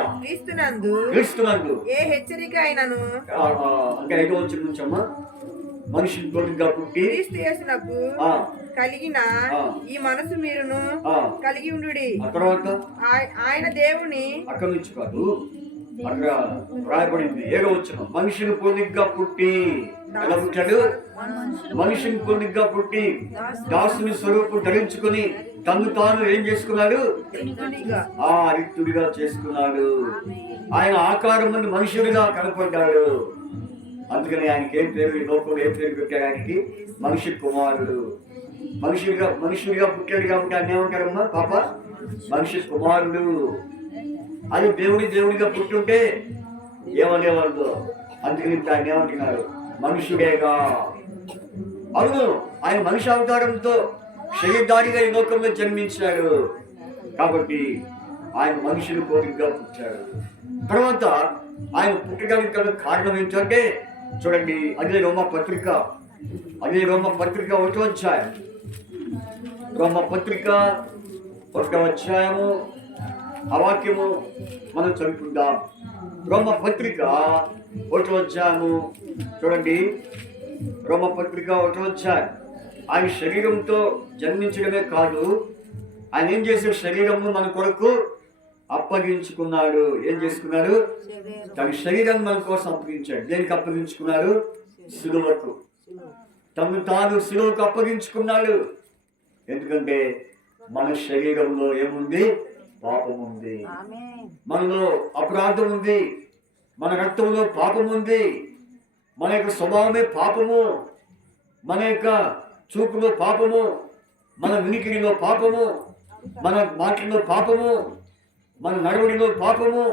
క్రీస్తునందు ఏ హెచ్చరిక అయినను అంటే 5వ వచనం నుంచి అమ్మా, మనిషి గొడ్డుగా పుట్టి కలిగిన ఈ మనసు మీరును కలిగి ఉండు. తర్వాత ఆయన దేవుని అక్కడి నుంచి కాదు, అక్కడ రాయబడింది ఏదో వచ్చిన మనిషిని పొందిగ్గా పుట్టి ఎలా పుట్టాడు? మనిషిని పొందిగ్గా పుట్టి దాసుని స్వరూపం ధరించుకుని తను తాను ఏం చేసుకున్నాడు? రిక్తుడిగా చేసుకున్నాడు. ఆయన ఆకారం నుండి మనుషుడిగా కనపడ్డాడు. అందుకని ఆయనకి ఏం పేరు, ఈ లోకంలో ఏం పేరు పెట్టాడు? ఆయనకి మనిషి కుమారుడు. మనుషుడిగా పుట్టాడు కాబట్టి ఆయన ఏమంటారమ్మా? పాప మనిషి కుమారుడు. అది దేవుడిగా పుట్టుంటే ఏమనేవాళ్ళు? అందుకని ఆయన ఏమంటున్నారు? మనుషుడేగా. అవును, ఆయన మనిషి అవతారంతో శరీరధారిగా ఈ లోకంలో జన్మించాడు కాబట్టి ఆయన మనుషులు కోరికగా పుట్టాడు. తర్వాత ఆయన పుట్టడానికి కారణం ఏంటంటే చూడండి, అదే రోమ పత్రిక 1వ అధ్యాయం, రోమ పత్రిక 1వ అధ్యాయము ఆ వాక్యము మనం చదువుకుందాం. రోమ పత్రిక 1వ అధ్యాయము చూడండి, రోమ పత్రిక 1వ అధ్యాయం. ఆయన శరీరంతో జన్మించడమే కాదు, ఆయన ఏం చేసే శరీరంను మన కొరకు అప్పగించుకున్నాడు. ఏం చేసుకున్నాడు? తన శరీరాన్ని మన కోసం అప్పగించాడు. దేనికి అప్పగించుకున్నాడు? సిలువకు. తను తాను సిలువకు అప్పగించుకున్నాడు. ఎందుకంటే మన శరీరంలో ఏముంది? పాపం ఉంది, మనలో అపరాధం ఉంది, మన రక్తంలో పాపం ఉంది, మన యొక్క స్వభావమే పాపము, మన యొక్క చూపులో పాపము, మన వినికిడిలో పాపము, మన మాటల్లో పాపము, మన నడవడిలో పాపము.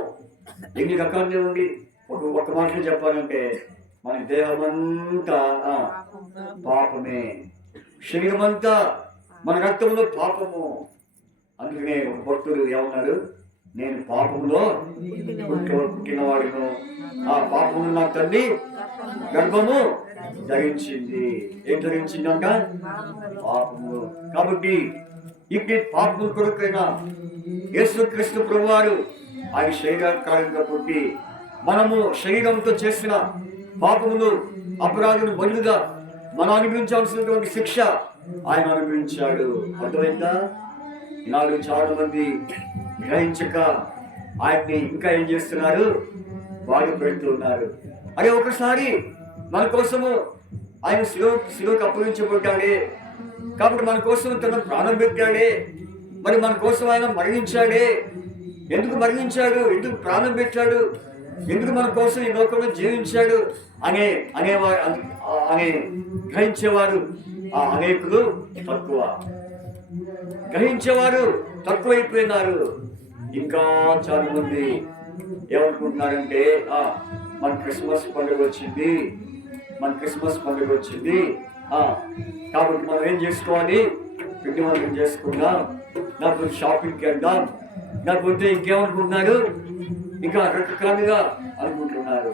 ఎన్ని రకాలుగా ఉండి ఒక మాటలు చెప్పాలంటే మన దేహమంతా పాపమే, శరీరం అంతా మన రక్తంలో పాపము. అందుకనే ఒక భక్తుడు ఏమన్నాడు? నేను పాపంలో పుట్టినవాడును, ఆ పాపము నా తల్లి గర్భము ధరించింది. ఏం ధరించిందంట? పాపము. కాబట్టి ఇప్పుడు పాపము కొరకైనా యేసుక్రీస్తు ప్రభువారు ఆయన శరీరాకారంగా పుట్టి మనము శరీరంతో చేసిన పాపములు అపరాధులు బదులుగా మనం అనుభవించాల్సినటువంటి శిక్ష ఆయన అనుభవించాడు. అర్థమైందా? ఈనాడు చాలా మంది గ్రహించక ఆయన్ని ఇంకా ఏం చేస్తున్నారు? వాడు పెడుతున్నారు. అదే ఒకసారి మన కోసము ఆయన శిలువకు అప్పగించబడ్డాడే కాబట్టి మన కోసం తన ప్రాణం పెట్టాడే, మరి మన కోసం ఆయన మరణించాడే. ఎందుకు మరణించాడు? ఎందుకు ప్రాణం పెట్టాడు? ఎందుకు మన కోసం ఈ లోకంలో జీవించాడు అనే గ్రహించేవారు అనేకులు తక్కువ, గ్రహించేవారు తక్కువైపోయినారు. ఇంకా చాలా మంది ఏమనుకుంటున్నారంటే మన క్రిస్మస్ పండుగ వచ్చింది కాబట్టి మనం ఏం చేసుకోవాలి? పిండి వంటలు చేసుకుందాం, లేకపోతే షాపింగ్కి వెళ్దాం, లేకపోతే ఇంకేమనుకుంటున్నారు? ఇంకా రకరకాలుగా అనుకుంటున్నారు.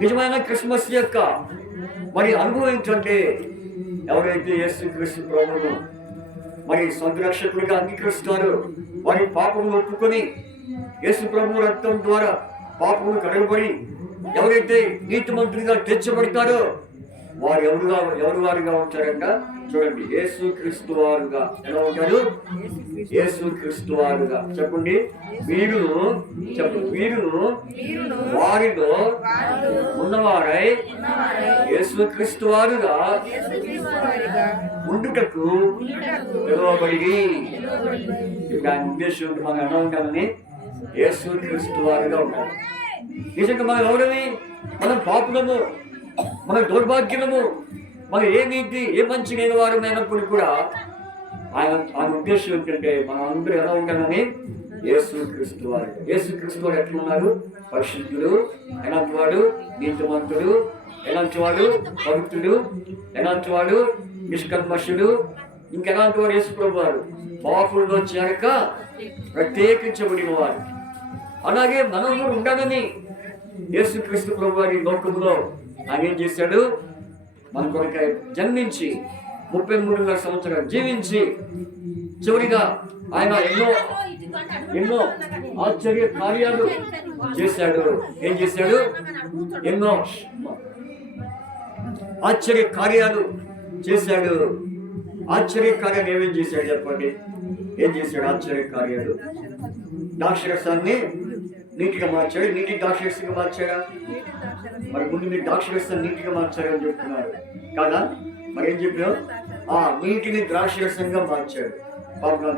నిజమైన క్రిస్మస్ యొక్క మరి అనుభవం ఏంటంటే ఎవరైతే యేసుక్రీస్తు ప్రభువును మరి సొంత రక్షకుడిగా అంగీకరిస్తారో, వారి పాపమును ఒప్పుకొని యేసు ప్రభు రక్తం ద్వారా పాపమును కడగబడి ఎవరైతే నీతిమంతుడిగా తెచ్చబడతారో వారు ఎవరు వారుగా ఉంటారంట? చూడండి, యేసుక్రీస్తు వారుగా ఎలా ఉంటారు? యేసుక్రీస్తు వారుగా. చెప్పండి, వీరు వారిలో ఉన్నవారై యేసుక్రీస్తు వారుగా ఉండుటకు పిలువబడి. ఇప్పుడు ఆయన ఉద్దేశం మనం ఎలా ఉంటామని? యేసుక్రీస్తు వారుగా ఉంటారు. నిజంగా మనం ఎవరని? మనం పాపులము, మన దౌర్భాగ్యము, మన ఏ నీతి ఏ మంచి లేని వారమైనప్పుడు కూడా ఆయన ఉద్దేశం ఏంటంటే మనం అందరూ ఎలా ఉంటామని? యేసుక్రీస్తు వారు. యేసుక్రీస్తు వారు ఎట్లా ఉన్నారు? పరిశుద్ధుడు, ఎలాంటి వాడు? నీతిమంతుడు, ఎలాంటి వాడు? పవిత్రుడు, ఎలాంటి వాడు? నిష్కల్మషుడు. ఇంకెలాంటి వాడు? యేసు ప్రభు వారు పాపుల్లో చేరక ప్రత్యేకించబడిన వారు. అలాగే మనం కూడా ఉండాలని యేసుక్రీస్తు ప్రభు వారి లోకంలో ఆయన ఏం చేశాడు? మన కొరకై జన్మించి 33 సంవత్సరాలు జీవించి చివరిగా ఆయన ఎన్నో ఆశ్చర్య కార్యాలు చేశాడు. ఏం చేశాడు? ఎన్నో ఆశ్చర్య కార్యాలు చేశాడు. ఆశ్చర్యకార్యాలు ఏమేం చేశాడు చెప్పండి? ఏం చేశాడు ఆశ్చర్యకార్యాలు? ద్రాక్షరసాన్ని నీటిగా మార్చాడు. నీటి ద్రాక్షరసంగా మార్చాడా? మరి ముందు మీరు ద్రాక్షరసాన్ని నీటిగా మార్చాడని చెప్తున్నారు కాదా? మరి ఏం చెప్పావు? నీటిని ద్రాక్షరసంగా మార్చాడు.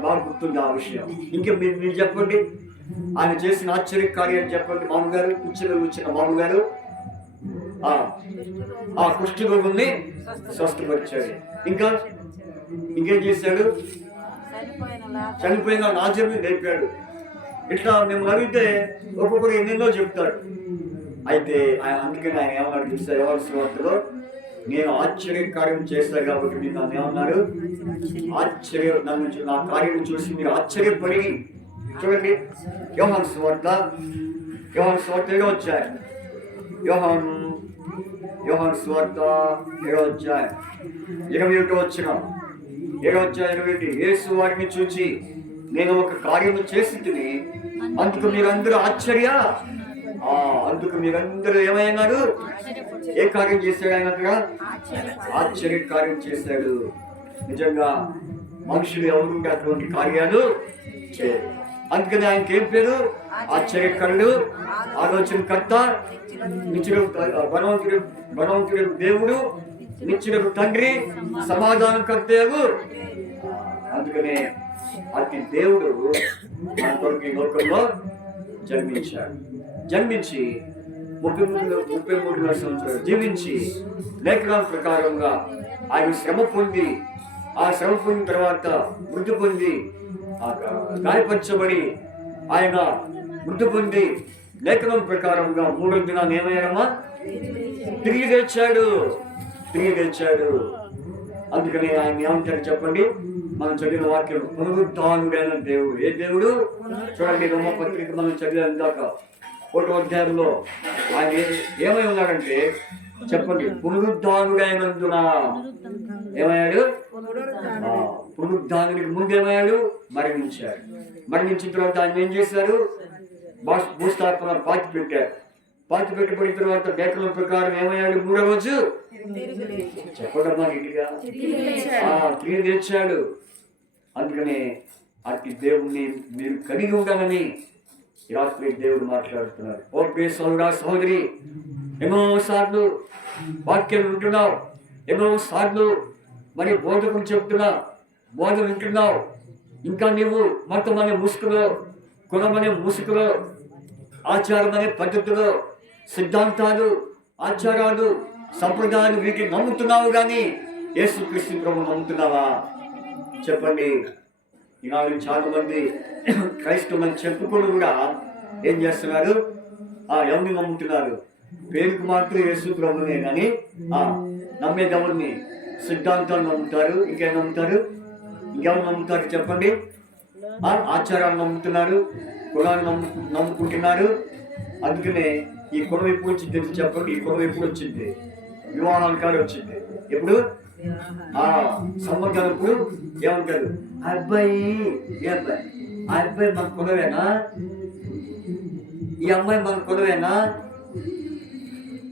బాగా గుర్తుంది ఆ విషయం. ఇంకా మీరు చెప్పండి, ఆయన చేసిన ఆశ్చర్య కార్యాలు చెప్పండి. మామగారు కూర్చిన మామగారు కుష్ఠరోగుల్ని స్వస్థపరిచాడు. ఇంకేం చేశాడు? చనిపోయిన లాజరుని లేపాడు. ఇట్లా మేము అడిగితే ఒక్కొక్కరు ఎన్నెన్నో చెప్తాడు. అయితే అందుకని ఆయన ఏమన్నాడు చూస్తారు యోహాను సువార్తలో, నేను ఆశ్చర్యకార్యం చేస్తాను కాబట్టి మీరు నన్ను ఏమన్నారు? నా కార్యం చూసి మీరు ఆశ్చర్యపడి. చూడండి యోహాను సువార్త 7వ అధ్యాయం. యోహాను సువార్త 7వ అధ్యాయం 21వ వచనం. 7వ అధ్యాయం 21. యేసు వారిని చూచి, నేను ఒక కార్యము చేసి అందుకు మీరందరూ అందుకు మీరందరూ ఏమయ్యారు? ఏ కార్యం చేశాడు ఆయన? అక్కడ ఆశ్చర్య కార్యం చేశాడు. నిజంగా మనుషులు ఎవరు అటువంటి కార్యాలు చేయరు. అందుకని ఆయనకి ఏం పేరు? ఆశ్చర్యకరుడు, ఆలోచనకర్త, బలవంతుడు దేవుడు, నిత్యుడు తండ్రి, సమాధానకర్తయగు. అందుకనే అతి దేవుడు మన కొరకు ఈ లోకంలో జన్మించి 33 సంవత్సరాలు జీవించి లేఖనాల ప్రకారంగా ఆయన శ్రమ పొంది, ఆ శ్రమ పొందిన తర్వాత మృతి పొంది, గాయపరచబడి ఆయన మృతి పొంది లేఖనం ప్రకారంగా 3వ దినాన్ని ఏమయ్యాడమ్మా? తిరిగి తెచ్చాడు. అందుకని ఆయన ఏమంటారు చెప్పండి? మనం చదివిన వాక్యం, పునరుద్ధానుడైన దేవుడు. ఏ దేవుడు? చూడండి, రోమపత్రిక మనం చదివాం దాకా 1వ అధ్యాయంలో ఆయన ఏమై ఉన్నాడంటే చెప్పండి, పునరుద్ధానుడైనందున ఏమయ్యాడు? పునరుద్ధానుడికి ముందు ఏమయ్యాడు? మరణించిన తర్వాత ఆయన ఏం చేశారు? భూస్థాపన పాతి పెట్టబడిన తర్వాత లేఖనం ప్రకారం ఏమయ్యాడు? 3వ రోజు చెప్పడమ్మా నీటిగా తిరిగి తెచ్చాడు. అందుకనే అట్టి దేవుణ్ణి మీరు కలిగి ఉండాలని ఈ రాత్రి దేవుడు మాట్లాడుతున్నారు. ఓ ప్రియ సోదరా సహోదరి, ఎన్నోసార్లు వాక్యం వింటున్నావు, ఎన్నోసార్లు మరి బోధకులు చెప్తున్నా బోధ వింటున్నావు. ఇంకా నీవు మొత్తం అనే ముసుగులో, కులమనే ముసుగులో, ఆచారం అనే పద్ధతిలో, సిద్ధాంతాలు, ఆచారాలు, సంప్రదాయాలు వీటిని నమ్ముతున్నావు కానీ యేసుక్రీస్తు ప్రభు నమ్ముతున్నావా? చెప్పండి. ఈనాడు చాలా మంది క్రైస్తవులని చెప్పుకొని కూడా ఏం చేస్తున్నారు? ఎవరిని నమ్ముతున్నారు? పేరుకు మాత్రం యేసు ప్రభునే కానీ నమ్మేదెవరిని? సిద్ధాంతాలు నమ్ముతారు. ఇంకేం నమ్ముతారు? ఇంకెవరు నమ్ముతారు చెప్పండి? ఆచారాలు నమ్ముతున్నారు, కులాన్ని నమ్ముకుంటున్నారు. అందుకనే ఈ కులం ఎప్పుడు వచ్చింది చెప్పండి? ఈ కులం ఎప్పుడు వచ్చింది? వివాహాల కాడ వచ్చింది. ఎప్పుడు? సంబంధాలప్పుడు ఏమంటారు? ఆ అబ్బాయి మన కులవేనా? ఈ అమ్మాయి మన కులవేనా?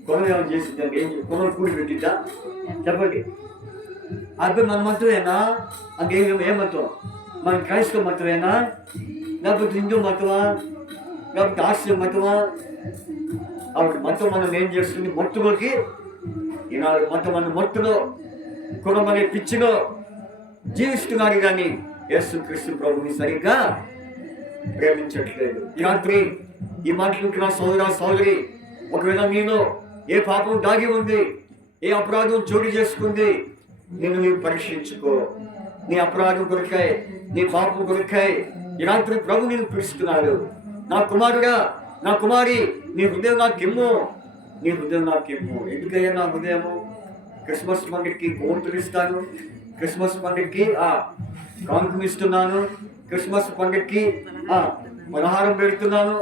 కులం ఏమైనా చేసిందండి? కులం కూడి పెట్టిద్దా చెప్పండి? ఆ అబ్బాయి మన మతమేనా? అంటే ఏ మతం? మన క్రైస్తవ మతమేనా? లేకపోతే హిందూ మతమా? లేకపోతే ఆశ్రమ మతమా? కాబట్టి మతం మనం ఏం చేస్తుంది? మత్తులోకి ఈనాడు మతం మన మత్తులో, కులం అనే పిచ్చిలో జీవిస్తున్నారు కానీ యేసుక్రీస్తు ప్రభుని సరిగ్గా ప్రేమించట్లేదు. ఈ రాత్రి ఈ మాట్లాడుతున్న సోదరా సోదరి, ఒకవేళ నీలో ఏ పాపం దాగి ఉంది, ఏ అపరాధం చోటు చేసుకుంది, నీవు పరీక్షించుకో. నీ అపరాధం కొరకాయ, నీ పాపం కొరకాయ ఈ రాత్రి ప్రభు నేను పిలుస్తున్నాడు. నా కుమారుడా, నా కుమారి, నీ హృదయం నాకిమ్ము, ఎందుకయ్యా నా హృదయము? క్రిస్మస్ పండుగకి కోర్టులు ఇస్తాను, క్రిస్మస్ పండుగకి కానుకలు ఇస్తున్నాను, క్రిస్మస్ పండుగకి పలహారం పెడుతున్నాను.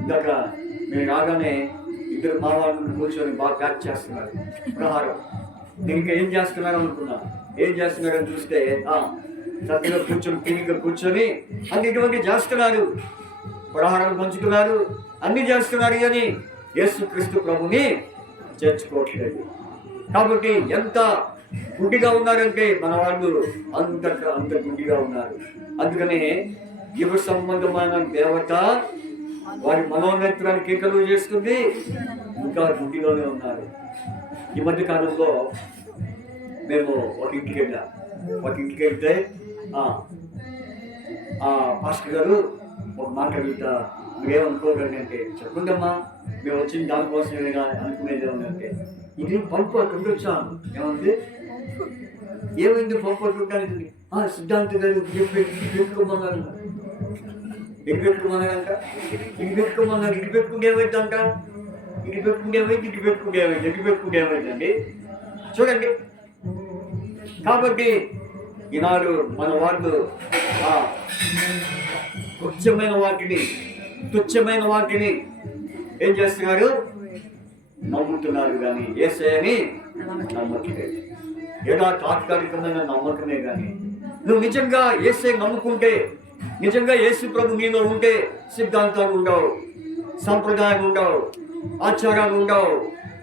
ఇందాక నేను రాగానే ఇద్దరు మా వాళ్ళని కూర్చొని బాగా ప్యాక్ చేస్తున్నారు పలహారం. నేను ఇంకా ఏం చేస్తున్నారు అనుకున్నా. ఏం చేస్తున్నారని చూస్తే చక్కగా కూర్చొని తిరిగి కూర్చొని అన్ని ఇటువంటి చేస్తున్నారు, పలహారాలు పంచుతున్నారు, అన్ని చేస్తున్నారు కానీ యేసుక్రీస్తు ప్రభుని చేర్చుకోవట్లేదు. కాబట్టి ఎంత గుడ్డిగా ఉన్నారంటే మన వాళ్ళు అంత గుడ్డిగా ఉన్నారు. అందుకనే యువ సంబంధమైన దేవత వారి మనోనేత్రాన్ని కీకలు చేస్తుంది, ఇంకా గుడ్డిలోనే ఉన్నారు. ఈ మధ్య కాలంలో మేము ఒక ఇంటికి వెళ్తే పాస్టర్ గారు ఒక మాట అడుగుతా, మీరేమనుకోకండి అంటే, చెప్పండమ్మా మేము వచ్చిన దానికోసమేగా అనుకునేది ఏమంటే, ఇది పంపు అక్కడ వచ్చాను. ఏమంది? ఏమైంది పంపు అట్టుకోవడానికి? సిద్ధాంత గారు పెట్టుకోమన్నారు, ఇటు పెట్టుకోమన్నారంట. ఇటు పెట్టుకోమన్నారు. ఇటు పెట్టుకుంటే ఏమైందంట? ఇటు పెట్టుకుంటే ఏమైంది? ఇటు పెట్టుకుంటే ఏమైందండి? చూడండి. కాబట్టి ఈనాడు మన వాళ్ళు తుచ్చమైన వాటిని ఏం చేస్తున్నారు? నమ్ముతున్నారు కానీ యేసయ్యని నమ్మట్లేదు. ఏదో తాత్కాలికమైన నమ్మకమే కానీ నువ్వు నిజంగా యేసయ్య నమ్ముకుంటే, నిజంగా యేసు ప్రభు నీలో ఉంటే సిద్ధాంతాలు ఉండవు, సంప్రదాయాలు ఉండవు, ఆచారాలు ఉండవు,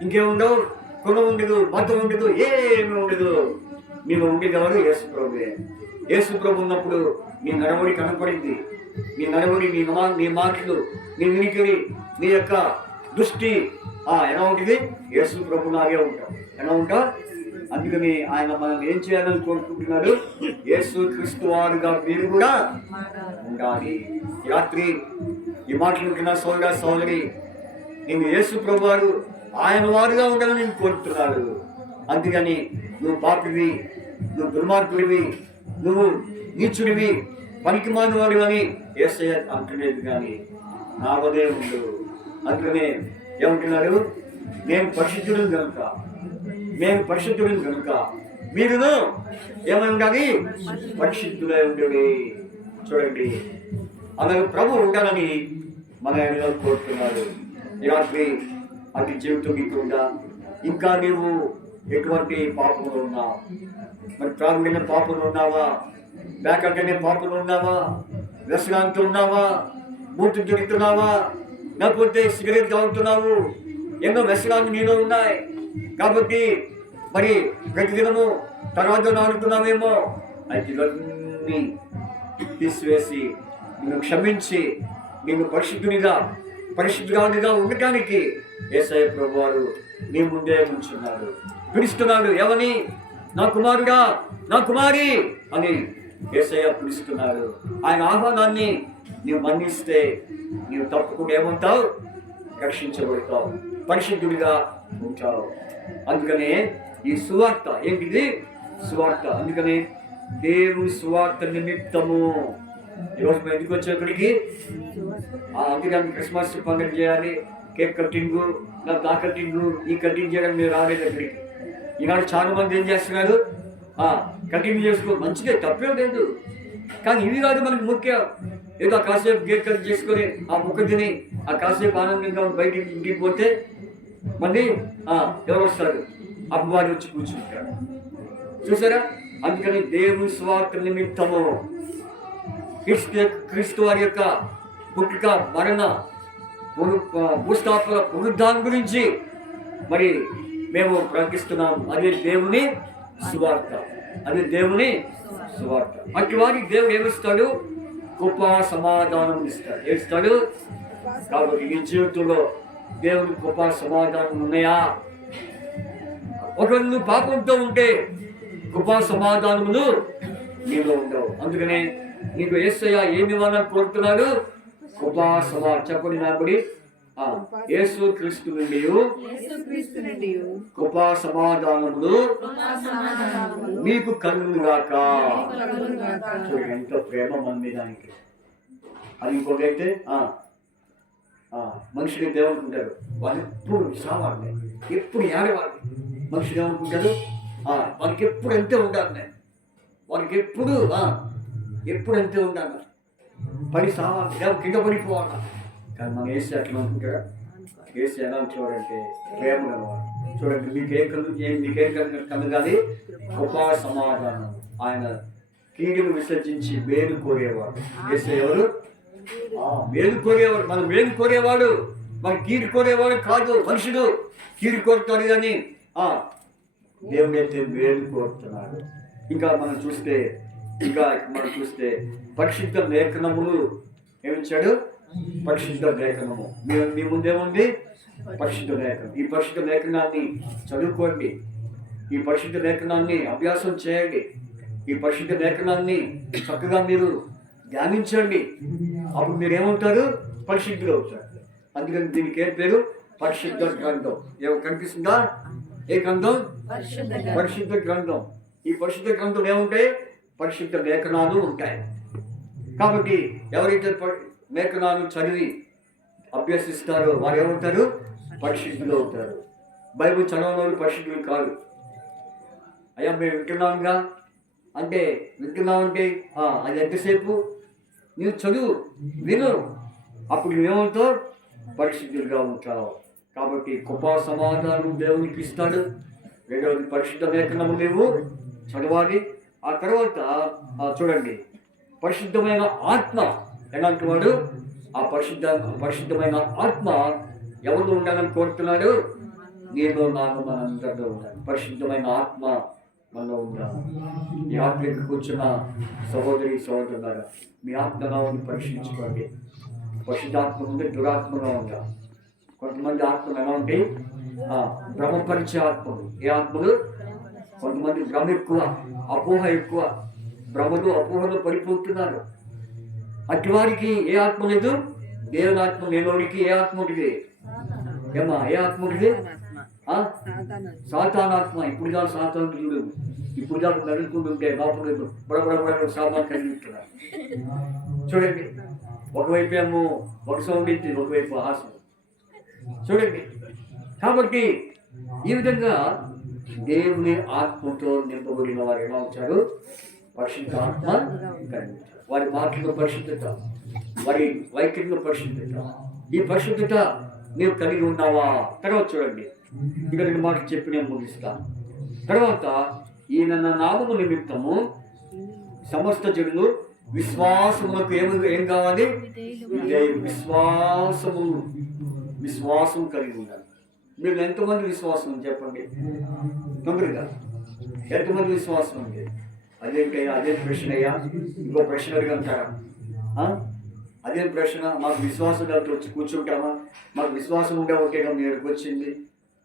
ఇంకేముండవు, కులం ఉండదు, మతం ఉండదు, ఏమి ఉండదు. నీవు ఉండేది ఎవరు? యేసు ప్రభువే. యేసు ప్రభు ఉన్నప్పుడు నీ నడవడి కనపడింది. నీ నడవడి, నీ మాటలు, నీ వినికిడి, నీ యొక్క దృష్టి ఎలా ఉంటుంది? యేసు ప్రభు లాగే ఉంటావు. ఎలా ఉంటావు? అందుకని ఆయన మనం ఏం చేయాలని కోరుకుంటున్నాడు? యేసు క్రీస్తు వారుగా మీరు కూడా ఉండాలి. రాత్రి ఈ మాటలు ఉంటున్న సోదరి, నేను యేసు ప్రభు వారు ఆయన వారుగా ఉండాలని నేను కోరుతున్నాడు. అందుకని నువ్వు పాపివి, నువ్వు దుర్మార్గుడివి, నువ్వు నీచుడివి, పనికి మానవాడివి అని యేసయ్య అంటలేదు కానీ నా వదే ఉండు. అందుకనే ఏమంటున్నాడు? మేము పరిశుద్ధులు కనుక మీరును ఏమై ఉండాలి? పరిశుద్ధులై ఉండేవి. చూడండి, అలాగే ప్రభు ఉండాలని మన ఆయన కోరుతున్నాడు. రాత్రి అది జీవితం నీకుండా ఇంకా నీవు ఎటువంటి పాపంలో ఉన్నావు? మరి ప్రారంభమైన పాపంలో ఉన్నావా? బ్యాకంటేనే పాపంలో ఉన్నావా? వ్యసనాంతో ఉన్నావా? మూర్తి తిరుగుతున్నావా? లేకపోతే సిగరెట్ తాగుతున్నావు? ఎన్నో వ్యసనాలు నీలో ఉన్నాయి. కాబట్టి మరి ప్రతిదినము తర్వాత నాడుతున్నావేమో. అయితే ఇవన్నీ తీసివేసి నిన్ను క్షమించి నిన్ను పరిశుద్ధుడిగా ఉండటానికి యేసయ్య ప్రభువారు నీ ముందే ఉంచున్నాడు, పిలుస్తున్నాడు. ఎవని? నా కుమారుడా, నా కుమారి అని యేసయ్య పిలుస్తున్నాడు. ఆయన ఆహ్వానాన్ని నీవు మన్నిస్తే నీవు తప్పకుండా ఏమంటావు? రక్షించబడతావు, పరిశుద్ధుడిగా ఉంటావు. అందుకనే ఈ సువార్త ఏంటిది? సువార్త. అందుకనే దేవుని సువార్త నిమిత్తము ఈరోజు మేము ఎందుకు వచ్చేప్పటికి అందుకని క్రిస్మస్ పండుగ చేయాలి, కేక్ కటింగు, ఆ కటింగు, ఈ కటింగ్ చేయడం మీరు రాలేదు అక్కడికి. ఈనాడు చాలా మంది ఏం చేస్తున్నారు? కటింగ్ చేసుకో, మంచిగా తప్పేం లేదు. కానీ ఇవి కాదు మనకి ముఖ్యం. ఏదో కాసేపు కేక్ కట్ చేసుకొని ఆ ముక్క తిని ఆ కాసేపు ఆనందంగా బయటికి ఇంటికి పోతే మళ్ళీ ఎవరు వస్తారు? అపవాది వచ్చి కూర్చుంటారు. చూసారా? అందుకని దేవుని స్వార్థ నిమిత్తము క్రీస్తు వారి యొక్క పుట్టుక, మరణ, భూస్థాపన, పునరుద్ధానం గురించి మరి మేము ప్రకటిస్తున్నాం. అదే దేవుని సువార్త. అట్టి వారికి దేవుడు ఏమిస్తాడు? గొప్ప సమాధానం ఇస్తాడు. ఏమిస్తాడు? కాబట్టి ఈ జీవితంలో దేవుని గొప్ప సమాధానం ఉన్నాయా? ఒకవేళ నువ్వు పాపంతో ఉంటే గొప్ప సమాధానములు నీలో ఉండవు. అందుకనే నీకు యేసయ్య ఏమి ఇవ్వాలని కోరుతున్నాడు? గొప్ప సమాధానం. చెప్పండి నాకుడి. యేసు క్రీస్తు నుండి గొప్ప సమాధానములు మీకు కలుగుగాక. ఎంతో ప్రేమ మంది దానికి. అది ఇంకోటైతే మనుషులు ఏమనుకుంటారు? వాళ్ళు ఎప్పుడు సావాలి, ఎప్పుడు ఏడవాలి. మనుషులు ఏమనుకుంటారు? వాళ్ళకి ఎప్పుడు ఎంతే ఉండాలి, వాళ్ళకి ఎప్పుడు ఎంతే ఉండాలి, పని సావాలి, కింద పడిపోవాలి. కానీ మనం వేసి అట్లా అనుకుంటారా? వేసి ఎలా చూడంటే ప్రేమ కలవాలి. చూడండి, మీకేం కలగాలి? గొప్ప సమాధానం. ఆయన కీడును విసర్జించి మేలు కోరేవాడు. వేసే ఎవరు? మేలు కోరేవాడు. మనం మేలు కోరేవాడు, మన కీడు కోరేవాడు కాదు. మనుషుడు కీడు కోరుతాడు కానీ దేవుడైతే మేలు కోరుతున్నాడు. ఇంకా మనం చూస్తే పరిశుద్ధ లేఖనములు ఏమిచ్చాడు? పరిశుద్ధ లేఖనము. మీ ముందేముంది? పరిశుద్ధ లేఖనం. ఈ పరిశుద్ధ లేఖనాన్ని చదువుకోండి, ఈ పరిశుద్ధ లేఖనాన్ని అభ్యాసం చేయండి, ఈ పరిశుద్ధ లేఖనాన్ని చక్కగా మీరు ధ్యానించండి. అప్పుడు మీరు ఏమవుతారు? పరిశుద్ధులు అవుతారు. అందుకని దీనికి ఏం పేరు? పరిశుద్ధ గ్రంథం. కనిపిస్తుందా? ఏ గ్రంథం? పరిశుద్ధ గ్రంథం. ఈ పరిశుద్ధ గ్రంథం ఏముంటాయి? పరిశుద్ధ లేఖనాలు ఉంటాయి. కాబట్టి ఎవరైతే లేఖనాలు చదివి అభ్యసిస్తారో వారు ఏమవుతారు? పరిశుద్ధులు అవుతారు. బైబిల్ చదవడం పరిశుద్ధులు కాదు. అయ్యా మేము వింటున్నాంగా అంటే వింటున్నామంటే అది ఎంతసేపు? నువ్వు చదువు, విను, అప్పుడు నువ్వేమవుతావు? పరిశుద్ధులుగా ఉంటావు. కాబట్టి కృపా సమాధానం దేవునికి ఇస్తాడు. రెండవది పరిశుద్ధ లేఖనము నువ్వు చదవాలి. ఆ తర్వాత చూడండి, పరిశుద్ధమైన ఆత్మ ఎలాంటి వాడు? ఆ పరిశుద్ధమైన ఆత్మ ఎవరు ఉండాలని కోరుతున్నాడు? నీలో నాకు మనందరిలో ఉండాలి. పరిశుద్ధమైన ఆత్మ మనలో ఉండాలి. ఈ ఆత్మకి కూర్చున్న సహోదరి సహోదరులారా, మీ ఆత్మనాన్ని పరీక్షించుకోండి. పరిశుద్ధాత్మ ఉంటే దురాత్మగా ఉండాలి. కొంతమంది ఆత్మలు ఎలా ఉంటాయి? భ్రమపరిచే ఆత్మలు. ఏ ఆత్మలు? కొంతమంది భ్రమ ఎక్కువ, అపోహ ఎక్కువ, భ్రమలు అపోహలు పడిపోతున్నారు. అటు వారికి ఏ ఆత్మ లేదు? దేవుని ఆత్మ లేనోడికి ఏ ఆత్మ ఉంటుంది? ఏమా ఏ ఆత్మ ఉంటుంది? సాతానాత్మ. ఇప్పుడు దాకా సాతాను చూడు, ఇప్పుడు దాకా నడుచుకుంటుంటే లోపల బడబడ సామాన్ కలిగిస్తున్నారు. చూడండి, ఒకవైపు ఏమో ఒక సౌండ్ ఇచ్చి, ఒకవైపు ఆశ. చూడండి, కాబట్టి ఈ విధంగా దేవుని ఆత్మతో నింపబడిన వారు ఎలా వచ్చారు? పరిశుద్ధ ఆత్మ కలిగించారు. వారి మాటల్లో పరిశుద్ధత, వారి వైఖరిలో పరిశుద్ధత. ఈ పరిశుద్ధత నీవు కలిగి ఉన్నావా? తర్వాత చూడండి, ఇక్కడ రెండు మాటలు చెప్పి నేను ముగిస్తాను. తర్వాత ఈయన నామము నిమిత్తము సమస్త జనులు విశ్వాసములకు ఏం కావాలి? విశ్వాసం కలిగి ఉండాలి. మీరు ఎంతమంది విశ్వాసం చెప్పండి తొందరగా. ఎంతమంది విశ్వాసం ఉంది? అదేంటయ్యా, అదే ప్రశ్న అయ్యా. ఇంకో ప్రశ్న అడిగంటారా? అదేం ప్రశ్న? మాకు విశ్వాసం వచ్చి కూర్చుంటామా? మాకు విశ్వాసం ఉండే ఒకటేగా మీ ఎక్కడికి వచ్చింది,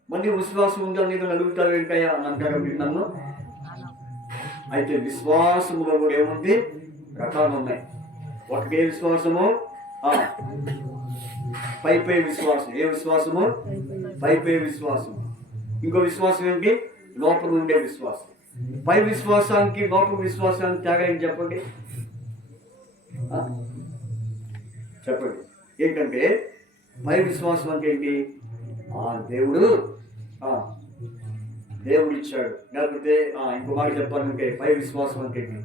మళ్ళీ విశ్వాసం ఉందా నీకు అడుగుతావు ఏంటయ్యా అని అంటారా మీరు నన్ను? అయితే విశ్వాసములో కూడా ఏముంది? రకాలు ఉన్నాయి. ఒకటే విశ్వాసము పై విశ్వాసం. ఏ విశ్వాసము? పై విశ్వాసము. ఇంకో విశ్వాసం ఏంటి? లోపల ఉండే విశ్వాసం. పై విశ్వాసానికి లోపల విశ్వాసానికి తేడా ఏం చెప్పండి? చెప్పండి ఏంటంటే పై విశ్వాసం అంటే ఏంటి? దేవుడు ఇచ్చాడు. లేకపోతే ఇంకో మాట చెప్పాలంటే పై విశ్వాసం అంటే ఏంటి?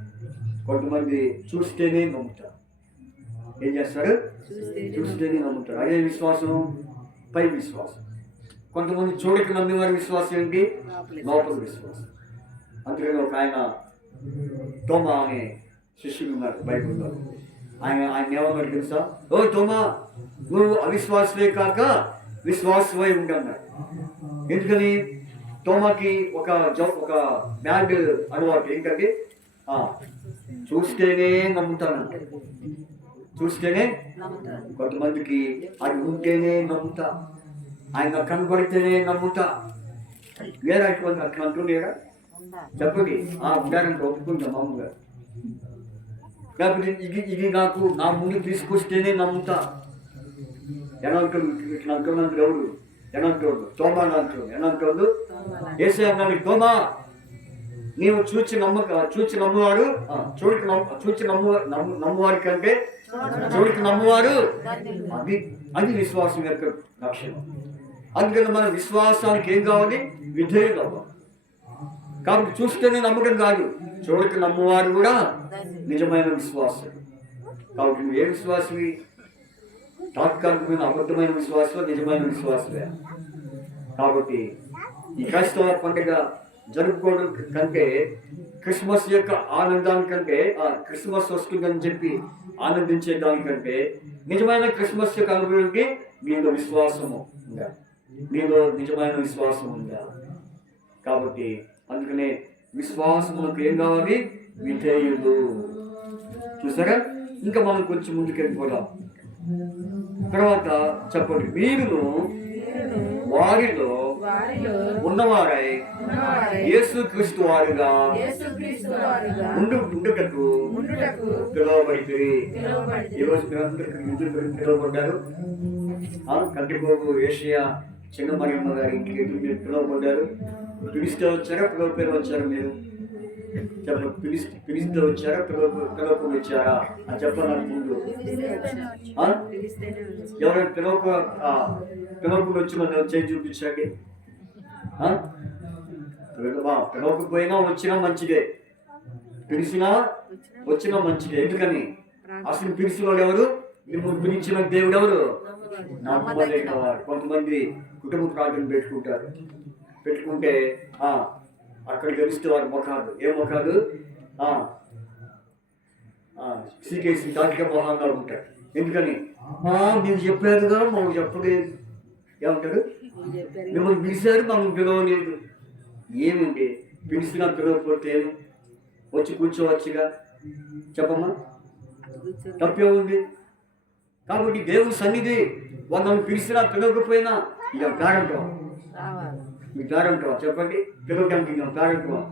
కొంతమంది చూస్తేనే నమ్ముతారు. ఏం చేస్తారు? చూస్తేనే నమ్ముతారు. అదే విశ్వాసం పై విశ్వాసం. కొంతమంది చూడక నమ్మేవారి విశ్వాసం ఏంటి? లోపల విశ్వాసం. అందుకని ఒక ఆయన తోమా అనే శిష్యులు ఉన్నారు బైబిల్లో. ఆయన ఏమన్నాడు తెలుసా? ఓ తోమా, నువ్వు అవిశ్వాసమే కాక విశ్వాసమై ఉండన్నాడు. ఎందుకని? తోమాకి ఒక బ్యాడ్ అలవాటు ఏంటంటే చూస్తేనే నమ్ముతానంట. చూస్తేనే, కొంతమందికి అది ఉంటేనే నమ్ముతా, ఆయన కనబడితేనే నమ్ముతా. వేరే అట్లా అంటుండేరా? చెప్పండి. ఉండాలంటే ఒప్పుకుంటాం మామూలుగా. లేకపోతే ఇది నాకు నా ముందు తీసుకొస్తేనే నమ్ముతా. ఎలా ఇట్లా అంటున్నాను. ఎవరు ఎలా అంటాడు? తోమా అంటాడు. ఎలా అంటాడు? ఏసే అన్నాడు, తోమా నీవు చూచి నమ్మువారు నమ్మువారి కంటే చూడికి నమ్మువారు అది విశ్వాసం యొక్క లక్షణం. అందుకని మన విశ్వాసానికి ఏం కావాలి? విధేయత కావాలి. కాబట్టి చూస్తేనే నమ్మకం కాదు, చూడక నమ్మువారు కూడా నిజమైన విశ్వాసం. కాబట్టి నువ్వు ఏ విశ్వాసవి? తాత్కాలికమైన అబద్ధమైన విశ్వాసం, నిజమైన విశ్వాసమే. కాబట్టి ఈ క్రైస్తవ పండుగ జరుపుకోవడం కంటే, క్రిస్మస్ యొక్క ఆనందానికంటే, క్రిస్మస్ వస్తుందని చెప్పి ఆనందించే దానికంటే నిజమైన క్రిస్మస్ యొక్క అనుభవానికి నీలో విశ్వాసము ఉందా? నీలో నిజమైన విశ్వాసం ఉందా? కాబట్టి అందుకనే విశ్వాసములకు ఏం కావాలి? విధేయులు. చూసారా? ఇంకా మనం కొంచెం ముందుకెళ్ళిపోదాం. తర్వాత చెప్పండి, మీరును వారిలో ఉన్నవారై యేసుక్రీస్తు వారుగా ఉండుటకు పిలువబడి. ఈరోజు మీరందరూ పిలువబడ్డారు. కంటిపోగు ఏషియా చిన్న మరియమ్మ గారి ఇంటికి మీరు పిలువబడ్డారు. పిలిస్తే వచ్చారా, పిలువపేరు వచ్చారు? మీరు చెప్పండి, పిలిస్తే వచ్చారా, పిలువకుండా వచ్చారా అని చెప్పాలని ముందు. ఎవరైనా పిలవకుండా వచ్చి మనం చేయి చూపించండి. పిలవకపోయినా వచ్చినా మంచిదే, పిలిచినా వచ్చినా మంచిదే. ఎందుకని? అసలు పిలిచిన వాడు ఎవరు? మిమ్మల్ని పిలిచిన దేవుడు ఎవరు? నమ్మదగిన వాడు. కొంతమంది కుటుంబ ప్రార్థన పెట్టుకుంటే అక్కడ గెలిస్తే వారి మొఖాలు ఏ మొఖాలు? సీకేసి దాటిక మొహాలుగా ఉంటాయి. ఎందుకని? మీరు చెప్పారుగా, మాకు చెప్పలేదు. ఏమంటారు? మిమ్మల్ని పిలిచారు, మమ్మల్ని పిలవలేదు. ఏమండి? పిలిచినా పిలవకపోతే వచ్చి కూర్చోవచ్చుగా. చెప్పమ్మా, తప్పే ఉంది. కాబట్టి దేవుని సన్నిధి వాళ్ళని పిలిచినా పిలవకపోయినా ఇక పేరంటాం. మీ పేరంటాం చెప్పండి, పిలవడానికి ఇక పేరంటాం.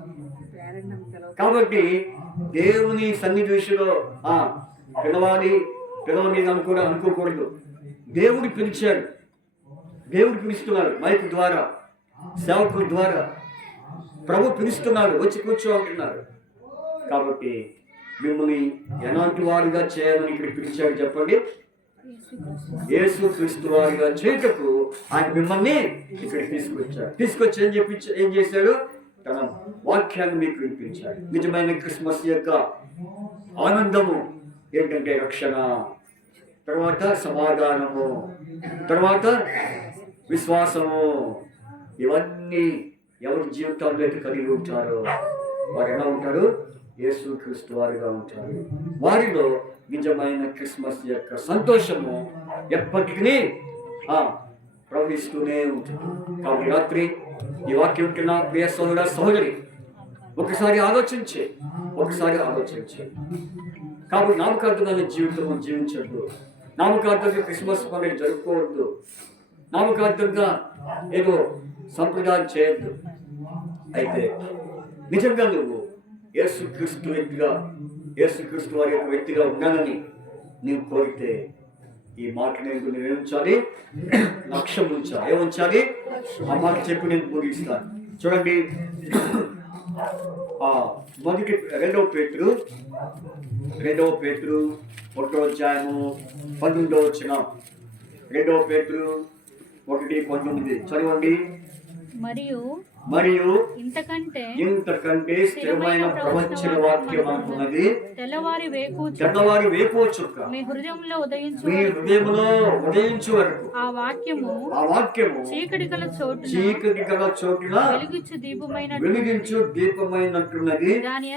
కాబట్టి దేవుని సన్నిధి విషయంలో పిలవలేదు అనుకోకూడదు. దేవుడు పిలిచాడు, దేవుడు పిలుస్తున్నాడు. మైకు ద్వారా, సేవకుల ద్వారా ప్రభు పిలుస్తున్నాడు, వచ్చి కూర్చో అంటున్నాడు. కాబట్టి మిమ్మల్ని ఎలాంటి వారిగా చేయాలని ఇక్కడ పిలిచాడు చెప్పండి? యేసుక్రీస్తు వారిగా చేయుటకు ఆయన మిమ్మల్ని ఇక్కడ తీసుకొచ్చి ఏం చేశాడు? తన వాక్యాన్ని మీకు వినిపించాడు. నిజమైన క్రిస్మస్ యొక్క ఆనందము ఏంటంటే రక్షణ, తర్వాత సమాధానము, తర్వాత విశ్వాసము. ఇవన్నీ ఎవరి జీవితాల్లో అయితే కలిగి ఉంటారో వారు ఎలా ఉంటారు? యేసుక్రీస్తు వారిగా ఉంటారు. వారిలో నిజమైన క్రిస్మస్ యొక్క సంతోషము ఎప్పటికీ ప్రవహిస్తూనే ఉంటుంది. కాబట్టి రాత్రి ఈ వాక్యం ఉంటున్న ప్రియ సోదర సహోదరి ఒకసారి ఆలోచించే. కాబట్టి నామకార్థమైన జీవితం జీవించద్దు, నామకార్థంగా క్రిస్మస్ పండుగ జరుపుకోవద్దు, నామకార్థంగా ఏదో సంప్రదాయం చేయొద్దు. అయితే నిజంగా నువ్వు యేసుక్రీస్తు వారి యొక్క వ్యక్తిగా ఉన్నానని నీవు కోరితే ఈ మాట నేను ఏముంచాలి? లక్ష్యం ఉంచాలి. ఏముంచాలి? ఆ మాట చెప్పి నేను ముగిస్తాను. చూడండి, మొదటి 2 పేతురు 1వ అధ్యాయము 19వ వచనం. 2 పేతురు 1:19 చదవండి. మరియు ఇంతకంటే స్థిరమైన ప్రవచన వాక్యం అనుకున్నది తెల్లవారి వేకువ చుక్క మీ హృదయంలో ఉదయించు వరకు ఆ వాక్యము చీకటి గల చోటున వెలిగించు దీపమైనట్టున్నది. దాని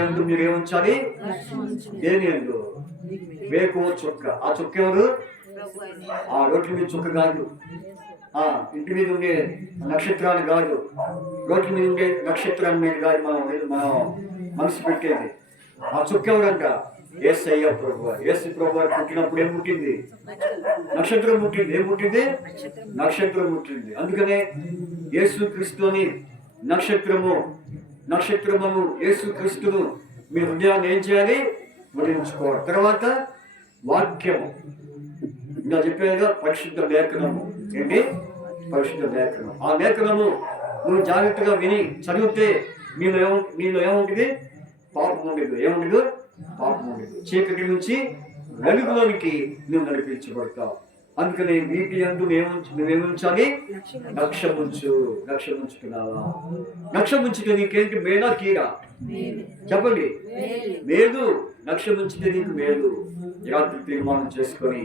యందు మీరు ఏముంచాలి? దేని యందు? వేకువ చుక్క. ఆ చుక్క ఎవరు? ఆ రోడ్ల మీద చుక్క కాదు, ఇంటి మీద ఉండే నక్షత్రాన్ని కాదు, రోడ్ల మీద ఉండే నక్షత్రాన్ని మీద కాదు మనం మనసు పెట్టేది. ఆ చుక్క ఎవరంట? యేసయ్య ప్రభువు. యేసు ప్రభువు పుట్టినప్పుడు ఏం పుట్టింది? నక్షత్రం పుట్టింది. ఏం పుట్టింది? నక్షత్రం పుట్టింది. అందుకనే యేసుక్రీస్తుని నక్షత్రము యేసుక్రీస్తును మీ హృదయాన్ని ఏం చేయాలి? ఉదయించుకోవాలి. తర్వాత వాక్యము, ఇంకా చెప్పేదిగా పరిశుద్ధ లేఖనము. ఏంటి? పరిశుద్ధ లేఖనం. ఆ లేఖనము నువ్వు జాగ్రత్తగా విని చదివితే నీలో ఏముంటుంది? పాపం ఉండదు. ఏముండదు? పాపం ఉండదు. చీకటి నుంచి వెలుగులోనికి నువ్వు నడిపించబడతావు. అందుకని వీటి అందు నువ్వేముంచాలి? లక్ష్యం ఉంచుకున్నావా? లక్ష్యం ఉంచితే నీకేంటి? మేలా కీడా? చెప్పండి. మేలు. లక్ష్యం ఉంచితే నీకు మేలు. రాత్రి తీర్మానం చేసుకొని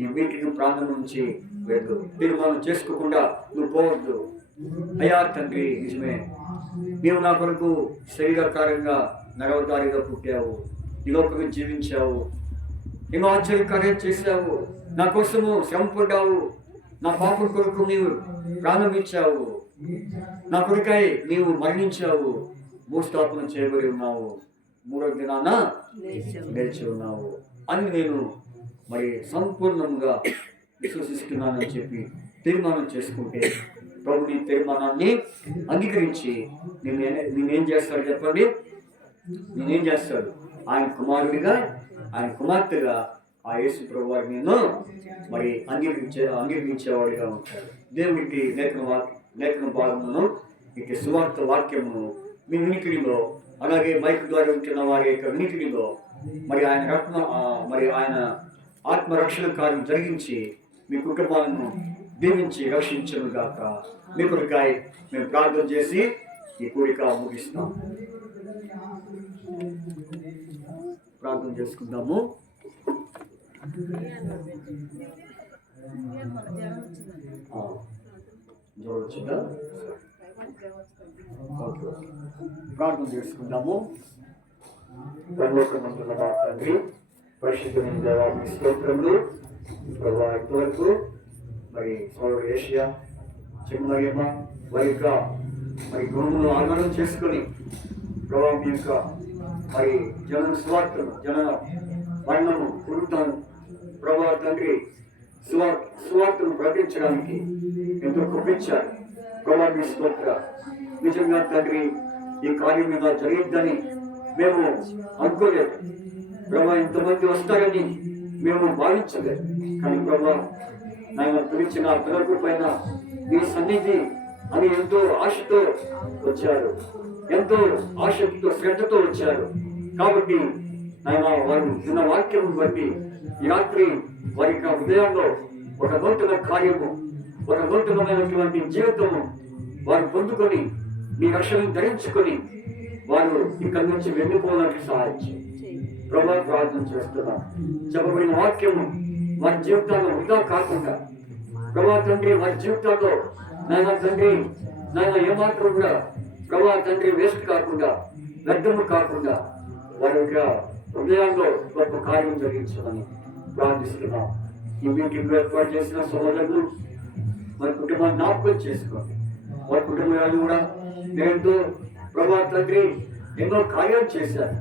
ఈ మీటింగ్ ప్రాంతం నుంచి వెళ్ళు. తీర్మానం చేసుకోకుండా నువ్వు పోవద్దు. అయ్యా తండ్రి, నిజమే నీవు నా కొరకు శరీరకారంగా నరవతారిగా పుట్టావు, ఈ లోకంగా జీవించావు, ఎన్నో ఆశ్చర్యకార్యం చేశావు, నా కోసము శ్రమ పడ్డావు, నా పాపం కొరకు నీవు ప్రాణం ఇచ్చావు. నా కొడుకై నీవు మరణించావు, భూస్థాపన చేయబడి ఉన్నావు, మూడవ దినాన లేచి ఉన్నావు అని నేను మరి సంపూర్ణంగా విశ్వసిస్తున్నానని చెప్పి తీర్మానం చేసుకుంటే ప్రభు నీ తీర్మానాన్ని అంగీకరించి నేనేం చేస్తాడు చెప్పండి? నేనేం చేస్తాడు? ఆయన కుమారుడిగా, ఆయన కుమార్తెగా ఆ యేసు ప్రభు వారిని నేను మరి అంగీకరించేవాడిగా ఉంటాడు. దేవుడికి లేఖన భాగమును ఇక సువార్త వాక్యమును మీ వినికిడిలో, అలాగే మైక్ ద్వారా ఉంటున్న వారి యొక్క వినికిడిలో మరి ఆయన ఆత్మరక్షణ కార్యం జరిగించి మీ కుటుంబాలను దీవించి రక్షించను గాక. మీ కొరకాయ మేము ప్రార్థన చేసి ఈ కోరిక ముగిస్తాం. ప్రార్థన చేసుకుందాము. వచ్చిందా? ప్రార్థన చేసుకుందాము. పరలోకమందున్న మా తండ్రి, పరిశుద్ధమైన దేవానికి స్తోత్రములు. ప్రభా, ఇంతవరకు మరి సోదరుడు ఏషియా, చిన్నయ్యమ్మ వారి యొక్క మరి గురువును ఆధారం చేసుకొని ప్రభావ మీ యొక్క మరి జన స్వార్థను, జన వర్ణము కురుతాను ప్రభా తండ్రి స్వార్థను ప్రకటించడానికి ఎంతో కృపించారు. ప్రభా మీ స్తోత్ర. నిజంగా తండ్రి ఈ కార్యం మీద జరిగిద్దని మేము అనుకోలేదు ప్రభా, ఇంతమంది వస్తారని మేము భావించలేదు. కానీ ప్రభా నాయన పిలిచిన పిల్లల పైన మీ సన్నిధి అని ఎంతో ఆశతో వచ్చారు, ఎంతో ఆసక్తితో శ్రద్ధతో వచ్చారు. కాబట్టి నాయన వారు విన్న వాక్యం బట్టి ఈ రాత్రి వారి యొక్క హృదయంలో ఒక నూతన కార్యము, ఒక నూతనమైనటువంటి జీవితము వారు పొందుకొని మీ రక్షణను ధరించుకొని వారు ఇక్కడి నుంచి వెళ్ళిపోవడానికి సహాయం చేయండి ప్రభా. ప్రార్థన చేస్తున్నాం. చెప్పబడిన వాక్యము వారి జీవితాల్లో వృధా కాకుండా ప్రభా తండ్రి, వారి జీవితాల్లో నాయన తండ్రి నాయన ఏమాత్రం కూడా ప్రభా తండ్రి వేస్ట్ కాకుండా, వ్యర్థము కాకుండా వారి యొక్క హృదయాల్లో గొప్ప కార్యం జరిగించమని ప్రార్థిస్తున్నాం. ఈ మీటింగ్ ఏర్పాటు చేసిన సహోదరులు వారి కుటుంబాన్ని జ్ఞాపకం చేసుకోండి. వారి కుటుంబాలు కూడా ఎంతో ప్రభా తండ్రి ఎన్నో కార్యాలు చేశారు.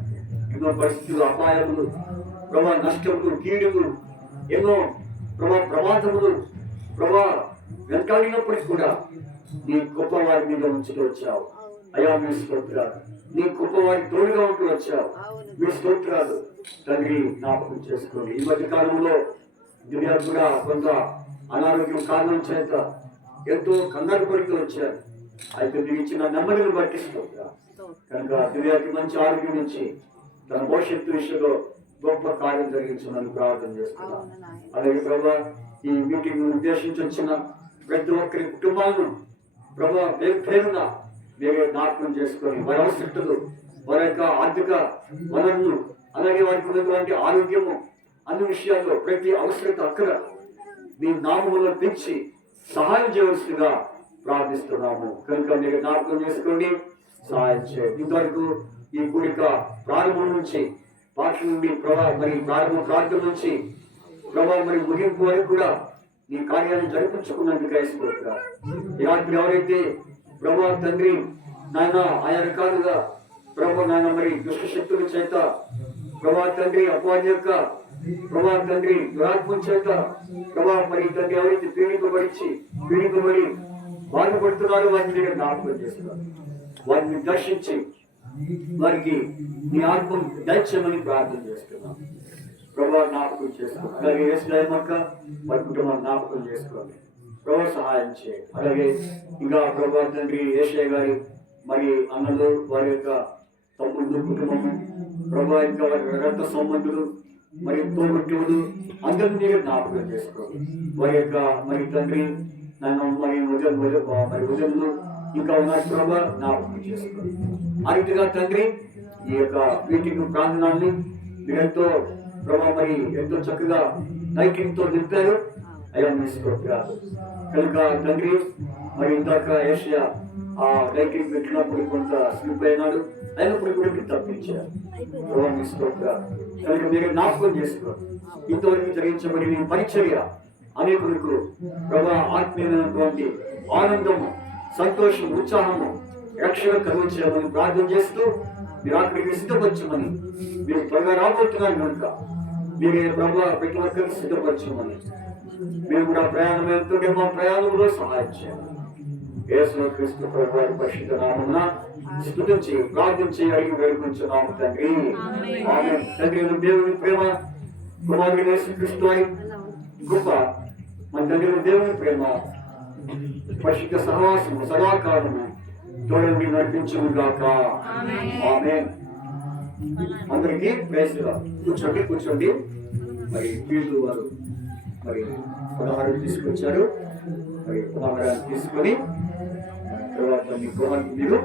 ఎన్నో పరిస్థితులు, అపాయములు, ప్రభా నష్టములు, కీడులు, ఎన్నో ప్రమాదములు ప్రభా వెంటాడినప్పటికీ కూడా నీ గొప్ప వారి మీద ఉంచుతూ వచ్చావు అయా. మీ స్తోత్రాలు. నీ గొప్ప వారి తోడుగా ఉంటూ వచ్చావు. మీ స్తోత్రాలు తండ్రి జ్ఞాపకం చేసుకోండి. ఈ మధ్య కాలంలో దివ్యా కూడా కొంత అనారోగ్యం కారణం చేత ఎంతో కంగారు పడుతూ వచ్చారు. అయితే మీరు ఇచ్చిన నెమ్మదిని బట్టి స్తోత్రాలు. కనుక దివ్యాకి మంచి ఆరోగ్యం నుంచి తన భవిష్యత్తు విషయంలో గొప్ప కార్యం జరిగించమని ప్రార్థన చేస్తున్నాను. అలాగే ప్రభా ఈ మీటింగ్ ఉద్దేశించి వచ్చిన ప్రతి ఒక్కరి కుటుంబాలను ప్రభా పేరున మీరే జ్ఞాపకం చేసుకొని వారి అవసరతలు, వారి యొక్క ఆర్థిక వనరులు, అలాగే వారికి ఉన్నటువంటి ఆరోగ్యము, అన్ని విషయాల్లో ప్రతి అవసరత అక్కడ మీ నామములో పెంచి సహాయం చేయవలసిందిగా ప్రార్థిస్తున్నాము. కనుక మీరు జ్ఞాపకం చేసుకోండి, సహాయం చేయండి. ఇంతవరకు ఈ కూడిక ప్రారంభం నుంచి పాఠ నుండి ప్రారంభ ప్రార్థన నుంచి మరి ముగింపు వరకు కూడా ఈ కార్యాన్ని జరిపించుకున్నందుకు ఇస్తున్నారు. ఇలాంటి ఎవరైతే తండ్రి నాయన ఆయా రకాలుగా నాయన మరి దుష్ట శక్తుల చేత తండ్రి అపవాది యొక్క తండ్రి దురాత్మ చేత మరి తండ్రి ఎవరైతే పీడింపబడి బాధపడుతున్నారో వారిని జ్ఞాపకం చేస్తున్నారు. వారిని దర్శించి వారికి నీ ఆత్మ దయచేయమని ప్రార్థన చేస్తున్నాం. జ్ఞాపకం చేసుకోండి. అలాగే ఏసుమక్క వారి కుటుంబాన్ని జ్ఞాపకం చేసుకోండి. సహాయం చేయండి. అలాగే ఇంకా తండ్రి ఏషయ్య గారి మరి అన్నలు, వారి యొక్క తమ్ముళ్ళు, కుటుంబము ఇంకా వారి రక్త సంబంధులు, మరి తోబుట్టువులు అందరినీ మీరు జ్ఞాపకం చేసుకోండి. వారి యొక్క మరి తండ్రి నన్ను మరి ఉదయంలో ఇంకా ఉన్న జ్ఞాపకం చేసుకోండి. ఆ రీతిగా తండ్రి ఈ యొక్క మీటింగ్ ప్రాంగణాన్ని మీరెంతో మరి ఎంతో చక్కగా లైటింగ్ తో నింపారు అయ్యా. మీ స్తోత్రాలు. కనుక తండ్రి మరి ఇందాక ఏషియా ఆ లైటింగ్ పెట్టినప్పుడు కొంత స్లిప్ అయినాడు, అయినప్పుడు కూడా మీరు తప్పించారు. మీ స్తోత్రాలు. కనుక మీరు జ్ఞాపకం చేసుకోండి. ఇంతవరకు జరిగించబడి మీ పరిచర్య అనేకులకు ఆత్మీయమైనటువంటి ఆనందము, సంతోషం, ఉత్సాహము, రక్షణ కలుగుచేయమని ప్రార్థన చేస్తూ మీరు అక్కడికి సిద్ధపరచమని, మీరు త్వరగా రాబోతున్నారు కనుక మీరే ప్రభు ప్రతి ఒక్కరికి సిద్ధపరచమని, మేము కూడా ప్రయాణం వెళ్తుంటే మా ప్రయాణంలో సహాయం చేయాలి. యేసు క్రీస్తు ప్రభు వారి పరిశుద్ధ నామమున స్తుతించి ప్రార్థించి అడిగి వేడుకొంచున్నాము తండ్రి. ఆమేన్. తండ్రి దేవుని ప్రేమ, కుమారుడు యేసు క్రీస్తు వారి కృప, మన తండ్రి దేవుని ప్రేమ, పరిశుద్ధ సహవాసము సదాకాలము తోడండి నడిపించును గాక. ఆమేన్. అందరికీ ప్రైజ్ లార్డ్. కూర్చోండి. మరి వీళ్ళు వారు మరి 16 తీసుకొచ్చారు. మరి 16 తీసుకొని తర్వాత మీ గృహానికి మీరు